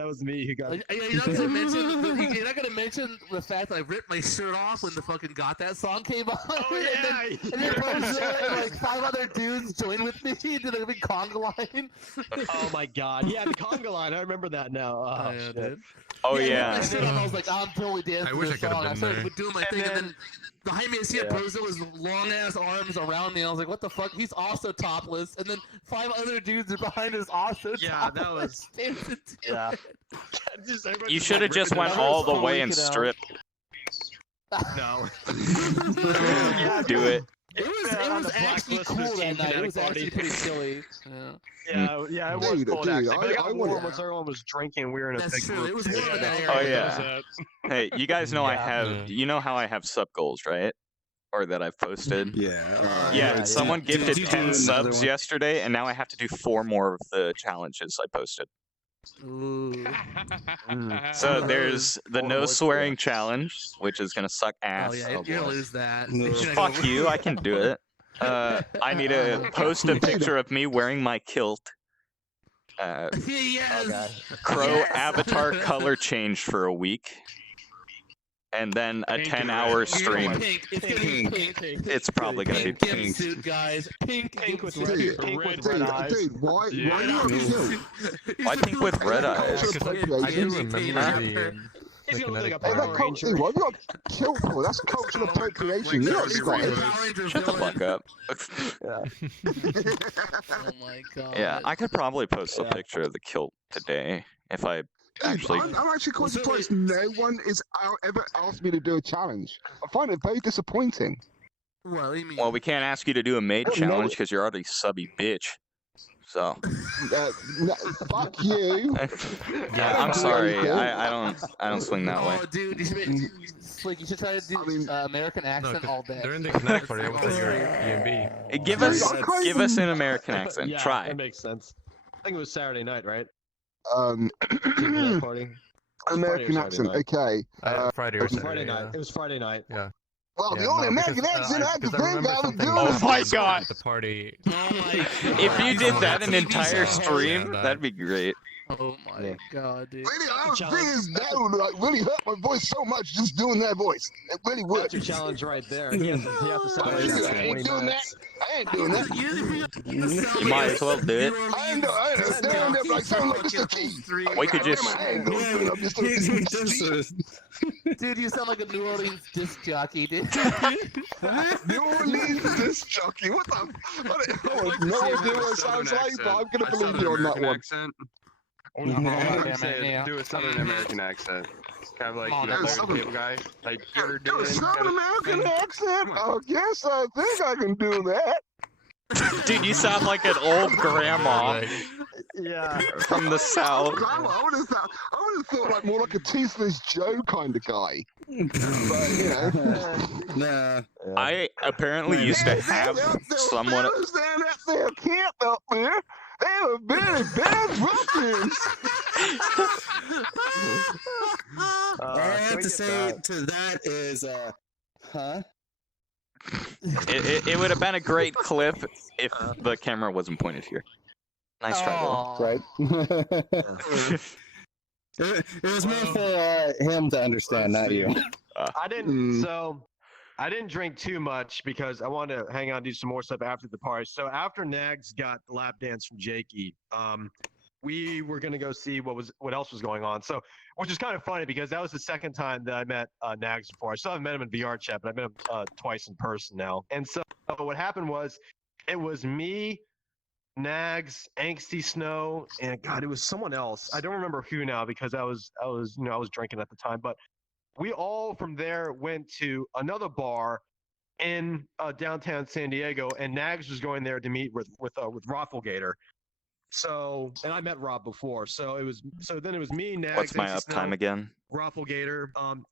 was me who got. You're not gonna mention the fact that I ripped my shirt off when the fucking Got That song came on. Oh yeah, and then Brazil and like 5 other dudes joined with me to the big conga line. Oh my god, yeah, the conga line. I remember that now. Oh, yeah, shit. dude. Oh I yeah. ripped my shirt off, I was like, I'm totally dancing to this song. I started doing my thing, and then behind me, I see a person with long ass arms around me. I was like, what the fuck? He's also topless. And then 5 other dudes are behind us also topless. Yeah, that was. Yeah. You should have just went all the way and stripped. No. Do it. It was actually cool that night. It was actually pretty silly. Yeah, it was cold actually. But it got warm wanna- once everyone was drinking. We were in a That's big true. group. It was too. warm in that area. Oh yeah. Hey, you guys know I have. You know how I have sub goals, right? Or that I've posted. Yeah. Someone gifted 10 subs yesterday, and now I have to do 4 more of the challenges I posted. Ooh. So there's the no swearing challenge, which is gonna suck ass. Oh yeah, you're gonna lose that. Fuck you, I can do it. I need to post a picture of me wearing my kilt. Yes. Crow avatar color change for a week. And then a 10-hour stream. Pink. It's gonna be pink. It's probably gonna be Pink pink. suit, guys. Pink with Dude, why are you on guilt? Why pink with red eyes? I do remember the He's gonna look like a Hey, Power that Ranger. dude, what have you got killed for? That's cultural appropriation. You're not Scottish. Shut the fuck up. Oh my god. Yeah, I could probably post a picture of the kilt today if I actually. I'm actually quite surprised no one is ever asked me to do a challenge. I find it very disappointing. What do you mean? Well, we can't ask you to do a maid Oh, no. challenge because you're already subby bitch. So. No, fuck you. Yeah, I'm sorry. I don't swing that way. Oh, dude, you should try to do American accent all day. During the Connect party, I was at your EMB. Give us an American accent. Yeah, Try. that makes sense. I think it was Saturday night, right? American Friday or accent. Saturday Okay. Friday or It was Saturday. Friday night. It was Friday night. Yeah. Well, Yeah, the only no, American because, accent I can because think remember of is something doing. Oh my god! at the party. Oh my god. If you did that an TV entire show. stream, that'd be great. Oh my god, dude. Really, I was thinking that would like really hurt my voice so much just doing that voice. It really would. That's your challenge right there. You have to sound like that I for ain't 20 doing that. minutes. I ain't doing that. You might as well do it. I ain't doing that. Like sound like Mr. T. We could just. I ain't doing that, Mr. T. Dude, you sound like a New Orleans disc jockey, dude. New Orleans disc jockey. What the? I have no idea what it sounds like, but I'm gonna believe you on that one. Accent. Yeah, Say, man, do a Southern American accent. Kind of like, Come on, you know, now, Southern cable guy. Like, you ever do Do a it? Southern American accent? Oh, yes, I think I can do that. Dude, you sound like an old grandma Yeah. from the south. I would have thought like more like a Toothless Joe kind of guy. But, you know. Nah. I apparently used to have someone. Stand at their camp up there. They were very bad ruffians. All I have to say to that is, huh? It would have been a great clip if the camera wasn't pointed here. Nice try, Dylan. Right. It was more for him to understand, not you. I didn't. So I didn't drink too much because I wanted to hang out and do some more stuff after the party. So after Nags got the lap dance from Jakey, we were gonna go see what else was going on. So, which is kind of funny because that was the second time that I met Nags before. I still haven't met him in VR chat, but I met him twice in person now. And so what happened was, it was me, Nags, Angsty Snow, and God, it was someone else. I don't remember who now because I was drinking at the time. But we all from there went to another bar in downtown San Diego, and Nags was going there to meet with Rafflegator. So, and I met Rob before, so then it was me, Nags, What's my AC uptime Snow, again? Rafflegator,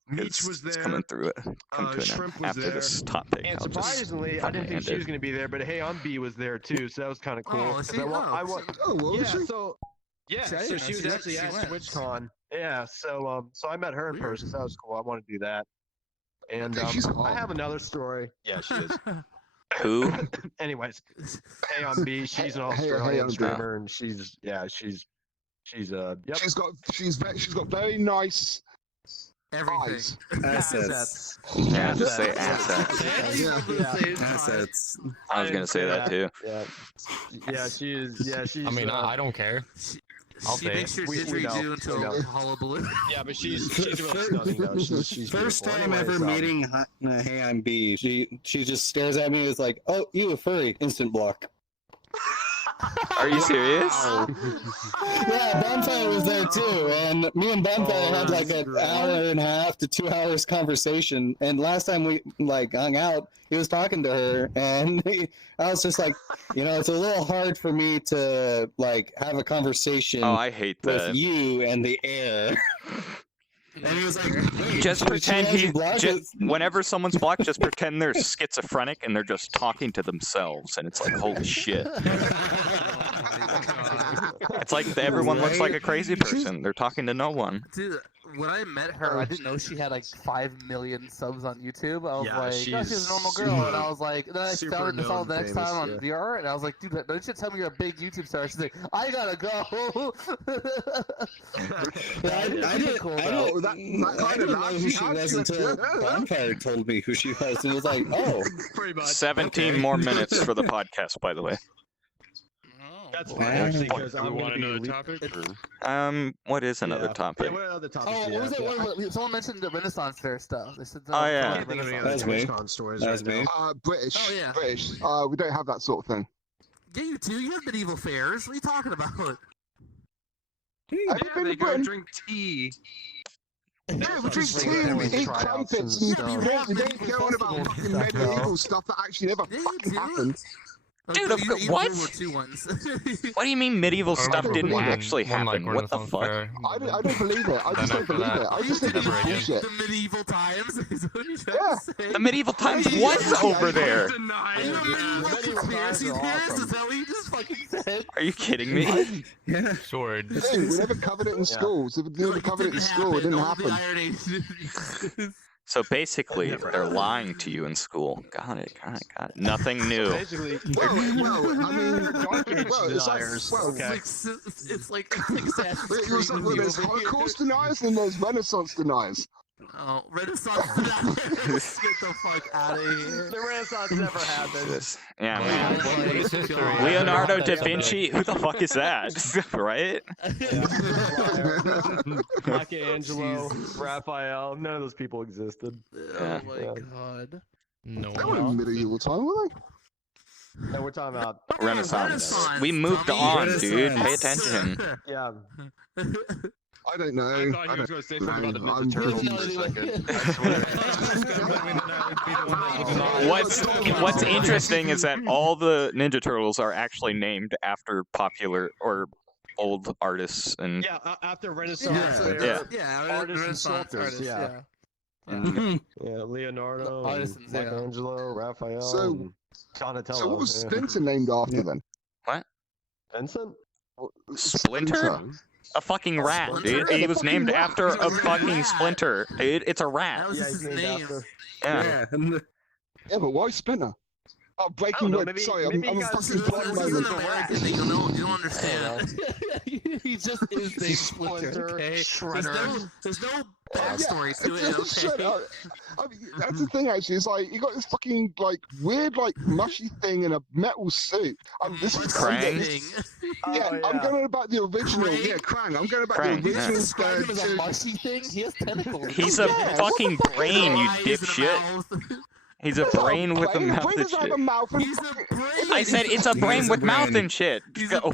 Meech was It's there, coming through it. Come to an Shrimp end. was After there, this top pick, and I'll just surprisingly, I fucking didn't think end she was it. going to be there, but Hey on B was there too, so that was kind of cool. Oh, 'cause see, I wa- I wa- Oh, what was yeah, she? so yeah, See, I so didn't she know was she actually at went. TwitchCon. Yeah, so I met her in person, so that was cool. I want to do that. And think she's I hot. have another story. Yeah, she is. Who? Anyways, Hey on B, she's an Hey Australian on B. streamer, and she's yep. She's got very nice Everything. eyes. Assets. Yeah, just say assets. Assets. I was gonna say that too. Yeah, she's. I mean, I don't care. I'll She say makes your We know. didgeridoo We into know. a hullabaloo. Yeah, but she's really stunning though. She's First beautiful. time Anyways, ever meeting Hey I'm B. She just stares at me and is like, "Oh, you a furry?" Instant block. Are you serious? Yeah, Bonfire was there too, and me and Bonfire had like an hour and a half to 2 hours conversation. And last time we hung out, he was talking to her, and I was just like, it's a little hard for me to have a conversation Oh, I hate with that. you and the air. And he was like, "Wait, Just she pretend has you he. blocked?" Whenever someone's blocked, just pretend they're schizophrenic and they're just talking to themselves, and it's like, holy shit. It's like everyone looks like a crazy person. They're talking to no one. Dude, when I met her, I didn't know she had like 5 million subs on YouTube. I was Yeah, like, oh, she's a she's normal girl. And I was like, then I super found this all known the next famous, time on yeah. VR, and I was like, dude, don't you tell me you're a big YouTube star. She's like, I gotta go. Yeah, I didn't cool, Oh, though. that I kind of didn't know who she was until Bonfire told me who she was, and it was like, "Oh, Pretty much. 17 Okay. more minutes for the podcast, by the way. That's Oh, fine, boy. actually, Do because we I'm want going to another be topic? What is another Yeah. topic? Yeah, what other topics Oh, do you what was have? it? Someone mentioned the Renaissance Fair stuff. They said, Oh, yeah. I can't think of any other That's me. TwitchCon stories That's right me. now. British. Oh, yeah. British. We don't have that sort of thing. Yeah, you do. You have medieval fairs. What are you talking about? Have you been they to go Britain? drink tea. Yeah, we drink Just tea and we like eat tryouts crumpets and and stuff. we don't go on about fucking medieval stuff that actually never Yeah, you fucking do. happened. Dude, you eat what? World War II ones. What do you mean medieval I stuff remember didn't one- actually happen? What the Renaissance fuck? Fair, I but don't believe it. I then just don't after believe that, it. I just think it's never again. bullshit. The medieval times is what you're trying Yeah. to say. The medieval times Yeah, was yeah, over yeah. there. Are you a medieval Medieval conspiracy times are theorist? awesome. Is that what you just fucking said? Are you kidding me? sword. Hey, we never covered it in Yeah. schools. If we never Like, covered it in didn't school, it didn't All the happen. irony. So basically, they're lying to you in school. Got it. Nothing new. Basically, Well, I mean, Dark Age well, it's like, deniers. well, Okay. It's like Assassin's it was like, Creed well, with there's you over here. Holocaust deniers and there's Renaissance deniers. Oh, Renaissance deniers. Get the fuck out of here. the Renaissance never happened. Jesus. Yeah, Yeah, man. it's like- What is history? God. Leonardo da That's Vinci? Who the fuck is that? Right? Michelangelo, Raphael, none of those people existed. Oh my Yeah. god. No. They weren't medieval time, were they? No, we're talking about Renaissance. We moved on, dude. Pay attention. yeah. I don't know. I thought he was going to say something about the I'm Ninja Turtles for a confused. second. What's interesting is that all the Ninja Turtles are actually named after popular or old artists and Yeah, after Renaissance, Yeah, they're- yeah, Artists and Renaissance sculptors, artists, yeah. yeah. yeah, Leonardo, Artisans, yeah. Michelangelo, Raphael, So- and Donatello. So what was yeah. Splinter named after then? Vincent? Splinter? A fucking rat, dude. He was named after a fucking splinter. Dude, it's a rat. That was Yeah, just he's his named name. after. Yeah. Yeah, but why Splinter? Oh, Breaking know, Red. maybe- Sorry, maybe I'm he a got fucking sued blind for This is moment. an American thing. You don't understand. He just is named Splinter. Splinter, Okay. Shredder. There's no backstory to it. It's just Okay. I mean, that's the thing, actually. It's like you got this fucking weird mushy thing in a metal suit. This is Krang. Yeah, Oh, I'm going about the original. Krang? Yeah, Krang. I'm going about Krang, the yeah. original. Describe him as a mushy thing. He has tentacles. He's a Yeah, fucking brain, you Eyes and a dipshit. mouth. He's a brain with a mouth Brain and doesn't have shit. a mouth. And He's a brain. I said it's a brain He's a with mouth brain. and shit. He's Go.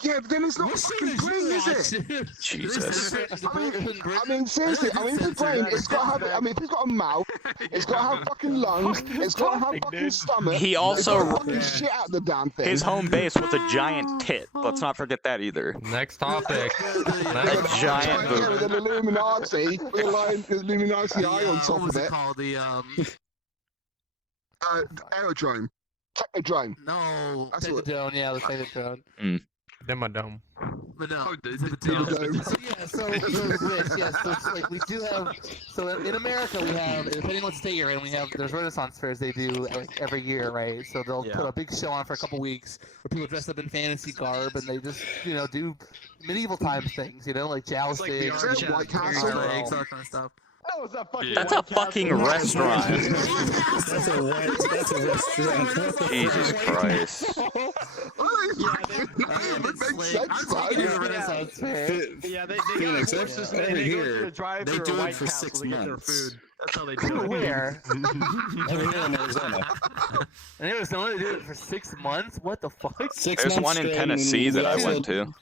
Yeah, but then it's not a fucking brain, is it? Jesus. I mean, seriously. I mean, if it's brain, it's got to have. I mean, if it's got a mouth, it's got to have fucking lungs. It's got to have fucking stomach. He It's also got fucking shit out the damn thing. his home base was a giant tit. Let's not forget that either. Next topic. A giant Yeah, boob. with an Illuminati, with a line, Illuminati eye on top what of was it. it called? The Aerodrome, Technodrome. no, That's what- Technodrome. Yeah, the Technodrome. Demodome. But no, Technodrome. So yeah, so Rich, yeah, so it's like we do have. So in America, we have, depending on what state you're in, we have there's Renaissance fairs they do like every year, right? So they'll put a big show on for a couple weeks where people dress up in fantasy garb and they just do medieval times things, like jousting, White Castle. eggs, all that kind of stuff. That was that fucking. That's a fucking restaurant. That's a restaurant. Jesus Christ. It makes sense, right? Renaissance fair. Yeah, they Phoenix, got that's they over go here. to the drive-thru They at do it White for Castle 6 to get their months. food. That's how they do it. Where? Over here in Arizona. And it was only do it for 6 months. What the fuck? 6 There's months one in straight, Tennessee and that I we went to.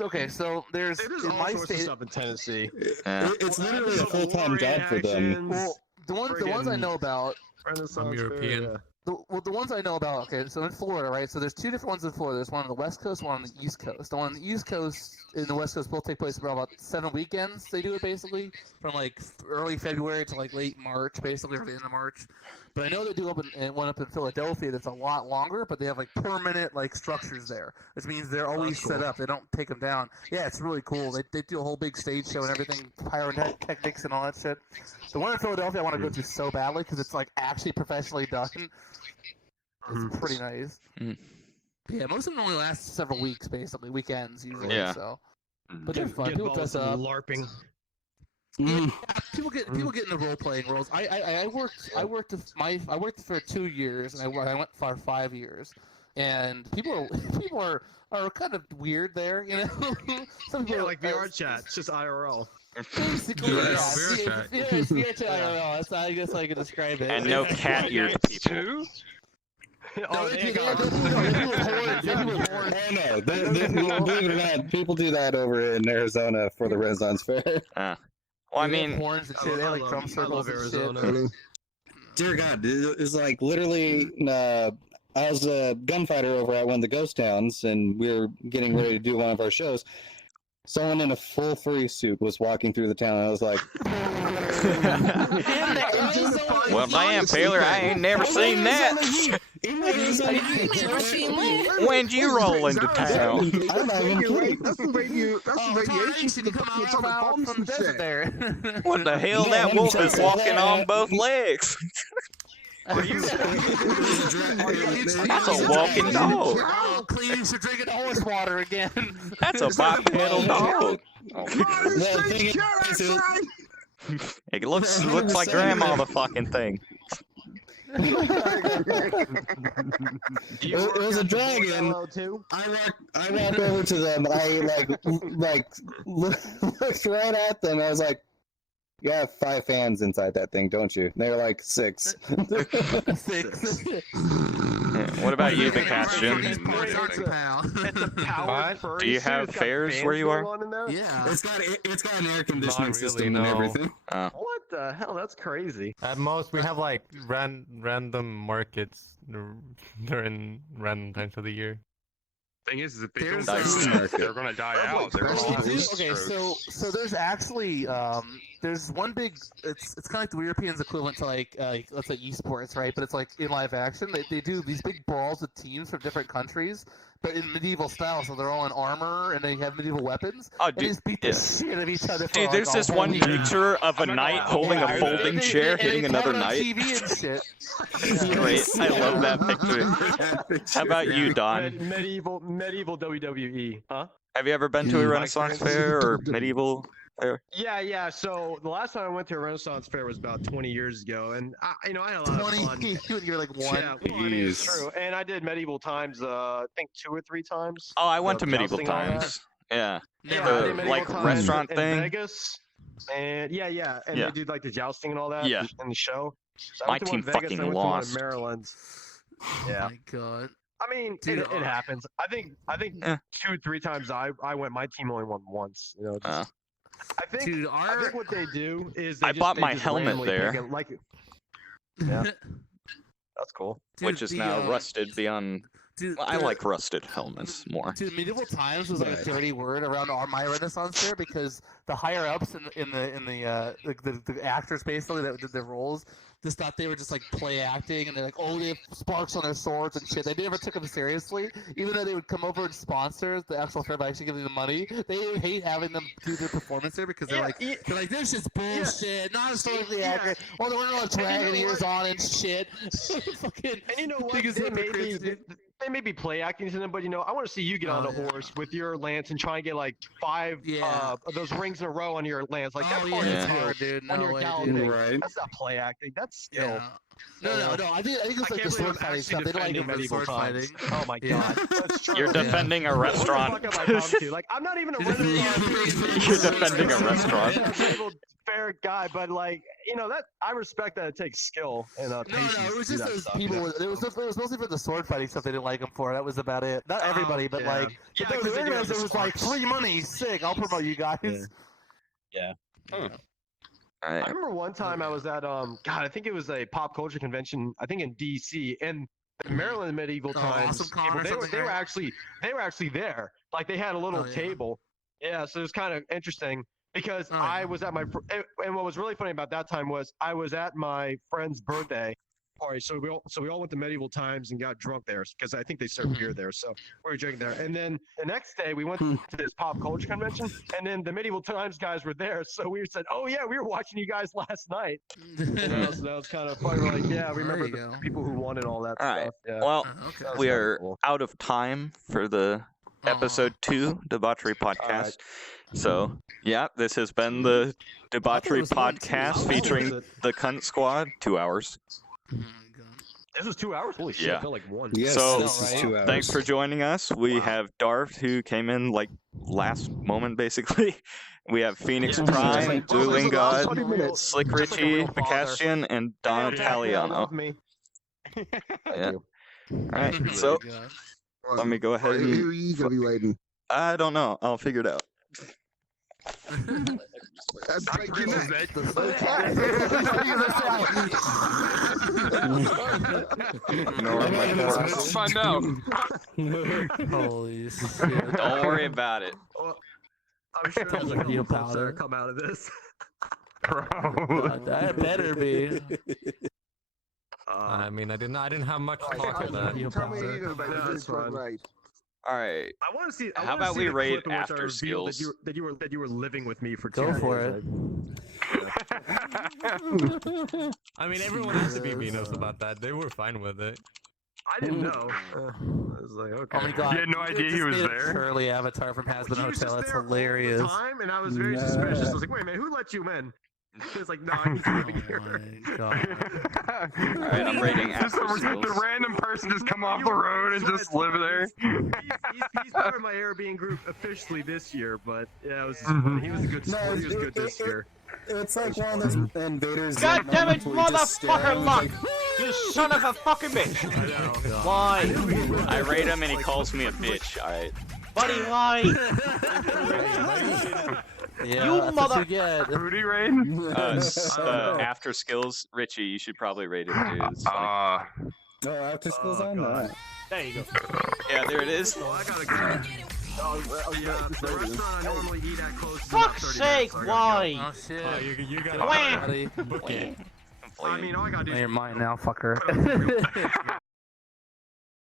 Okay, so there's There's in all my sorts of state. stuff in Tennessee. Yeah. It's literally a full-time job for them. Well, the ones I know about. Renaissance I'm European. Fair, The ones I know about, okay, so in Florida, right? So there's 2 different ones in Florida. There's one on the West Coast, one on the East Coast. The one on the East Coast and the West Coast both take place for about 7 weekends. They do it basically from like early February to like late March, basically, or the end of March. But I know they do one up in Philadelphia that's a lot longer, but they have like permanent like structures there, which means they're always set up. They don't take them down. Yeah, it's really cool. They do a whole big stage show and everything, pyrotechnics and all that shit. The one in Philadelphia I want to go to so badly because it's like actually professionally done. It's pretty nice. Yeah, most of them only last several weeks, basically weekends usually. Yeah. So, but they're fun. Get People involved dress in up. LARPing. Yeah, people get in the role playing roles. I worked for 2 years and I went for 5 years, and people are kind of weird there, Some people Like VR chat, it's just IRL. Basically, Yeah, yeah, VR chat. it's VR chat IRL. That's I guess I can describe it. And no cat-eared people. Two? No, Oh, they they do got- Oh no, believe it or not, people do that over in Arizona for the Renaissance Fair. Well, I They have mean, horns and shit. They have like drum circles and shit. Dear God, it was like literally. I was a gunfighter over at one of the ghost towns, and we were getting ready to do one of our shows. Someone in a full furry suit was walking through the town, and I was like, well, damn, Taylor, I ain't never seen that. When'd you roll into town? That's the radiation. You come out from the desert there. What the hell? That wolf is walking on both legs. That's a walking dog. Oh, please, you're drinking horse water again. That's a bipedal dog. It looks like grandma the fucking thing. it was a dragon. I walked over to them. I looked right at them. I was like, "You have 5 fans inside that thing, don't you?" And they were like 6. 6. What about you, the costume? It's a powered furry Do you suit. have It's got fairs fans where you are? going on in there? Yeah. It's got an air conditioning Not really, system and no. everything. What the hell? That's crazy. At most, we have like random markets during random times of the year. Thing is if they There's, don't they're gonna die out. They're Well, gonna they do- have okay, so there's actually there's one big it's kind of like the Europeans equivalent to like let's say esports, right? But it's like in live action. They do these big brawls with teams from different countries, but in medieval style. So they're all in armor and they have medieval weapons. Oh, And they dude, just beat the shit out of each other. For Dude, like there's a this whole one year. picture of a knight holding a folding chair hitting another knight. TV and shit. It's great. I love that picture. How about you, Don? Medieval WWE, huh? Have you ever been to a Renaissance fair or medieval fair? Yeah. So the last time I went to a Renaissance fair was about 20 years ago, and I had a lot of fun. 20. You're like one. Yeah, well, I mean, it's true. And I did medieval times. I think 2 or 3 times. Oh, I went to The medieval jousting and all that. times. Yeah. Yeah, The, I did medieval like, times restaurant in thing? Vegas. And and Yeah. they did like the jousting and all that. Yeah. In the show. So I My went to one team in Vegas, fucking I went to one in lost. Maryland. Oh Yeah. my god. I mean, Dude, it happens. I think 2-3 times I went. My team only won once. You know, just, I think Dude, I think what they do is they I just, bought they my just helmet randomly there. pick it, like, yeah, that's cool. Dude, which is now rusted beyond. Dude, Well, I like rusted helmets more. Dude, medieval times was like a dirty word around my Renaissance fair because the higher ups in the actors basically that did their roles just thought they were just like play acting, and they're like, oh, they have sparks on their swords and shit. They never took them seriously, even though they would come over and sponsor the actual fair by actually giving them money. They hate having them do their performance there because they're like, this is bullshit, not historically accurate. Well, they're wearing all dragon ears on and shit. Fucking. And you know what? biggest They may, hypocrites, be, dude. they may be play acting to them, but you know, I want to see you get on a horse with your lance and try and get like 5 of those rings in a row on your lance. Like that part is hard, dude. on No your way, galloping. dude. Right. That's not play acting. That's skill. Yeah. No. I think it's like the sword fighting stuff. They don't like the sword fighting. Oh my god, that's true. You're defending a restaurant. What the fuck am I talking to? Like, I'm not even a Renaissance. You're defending a restaurant. Fair guy, but like, you know, that I respect that it takes skill and patience. No, it was to do just that those stuff, people. you know? It was mostly for the sword fighting stuff. They didn't like him for. That was about it. Not everybody, but like the organizer was like, free money, sick. I'll promote you guys. Yeah. I remember one time I was at God, I think it was a pop culture convention, I think in DC, and the Maryland medieval times Awesome Con or people, something, they were right? actually there. Like they had a little table. Yeah, so it was kind of interesting because I was at my and what was really funny about that time was I was at my friend's birthday party. So we all went to medieval times and got drunk there because I think they served beer there. So we were drinking there. And then the next day we went to this pop culture convention, and then the medieval times guys were there. So we said, "Oh yeah, we were watching you guys last night." So that was kind of funny. We're like, yeah, we remember the people who won and all that All right. stuff. Yeah. Well, That was we kinda are cool. out of time for the episode 2 Debauchery Podcast. So, yeah, this has been the Debauchery Podcast featuring the Cunt Squad. 2 hours. This was 2 hours. Holy shit! Yeah. I felt like one. Yes, So, this is 2 hours. thanks for joining us. We have Darth, who came in like last moment, basically. We have Phoenix Prime, Dueling God, Slick Richie, Bacastian, and Don Italiano. Yeah. All right. So, let me go ahead Who and. are you gonna be raiding? I don't know. I'll figure it out. Break your neck. Find out. Holy shit! Don't worry about it. I'm sure there's a couple Feel posts that powder. come out of this. That better be. I mean, I didn't have much to talk about. Tell me who you're gonna raid. No, Who's it's gonna fine. raid? All right. I want to see. How about we raid after that skills? you were living with me for 2 Go years. for it. I mean, everyone has to be Minos about that. They were fine with it. I didn't know. I was like, okay. Oh my god! You had no idea he was there? Curly avatar from Has Been He was just Hotel. That's there all the hilarious. time, and I was very suspicious. I was like, wait a minute, who let you in? He was like, no, I need you living here. my god! All right. I'm rating Just after skills. the random person just come off the road and just live there. He's part of my Airbnb group officially this year, but yeah, it was. He was a good. No, he was good this year. It's like one of those invaders. God damn it, moments where you just stare at motherfucker him luck! like, You son of a fucking bitch! I know. Why? I rate him and he calls me a bitch. All right. Buddy, why? Yeah, You that's mother- what you get. Booty raid? After skills, Richie, you should probably rate it, dude. It's funny. no, after school's on God. that. There you go. Yeah, there it is. Oh, I gotta go. Yeah, the restaurant I normally eat at closes. in Fuck's 30 sake, minutes, so I gotta why? Oh shit! Oh, you got Wham! Buddy. book it. go. I mean, all I gotta do You're is mine now, fucker.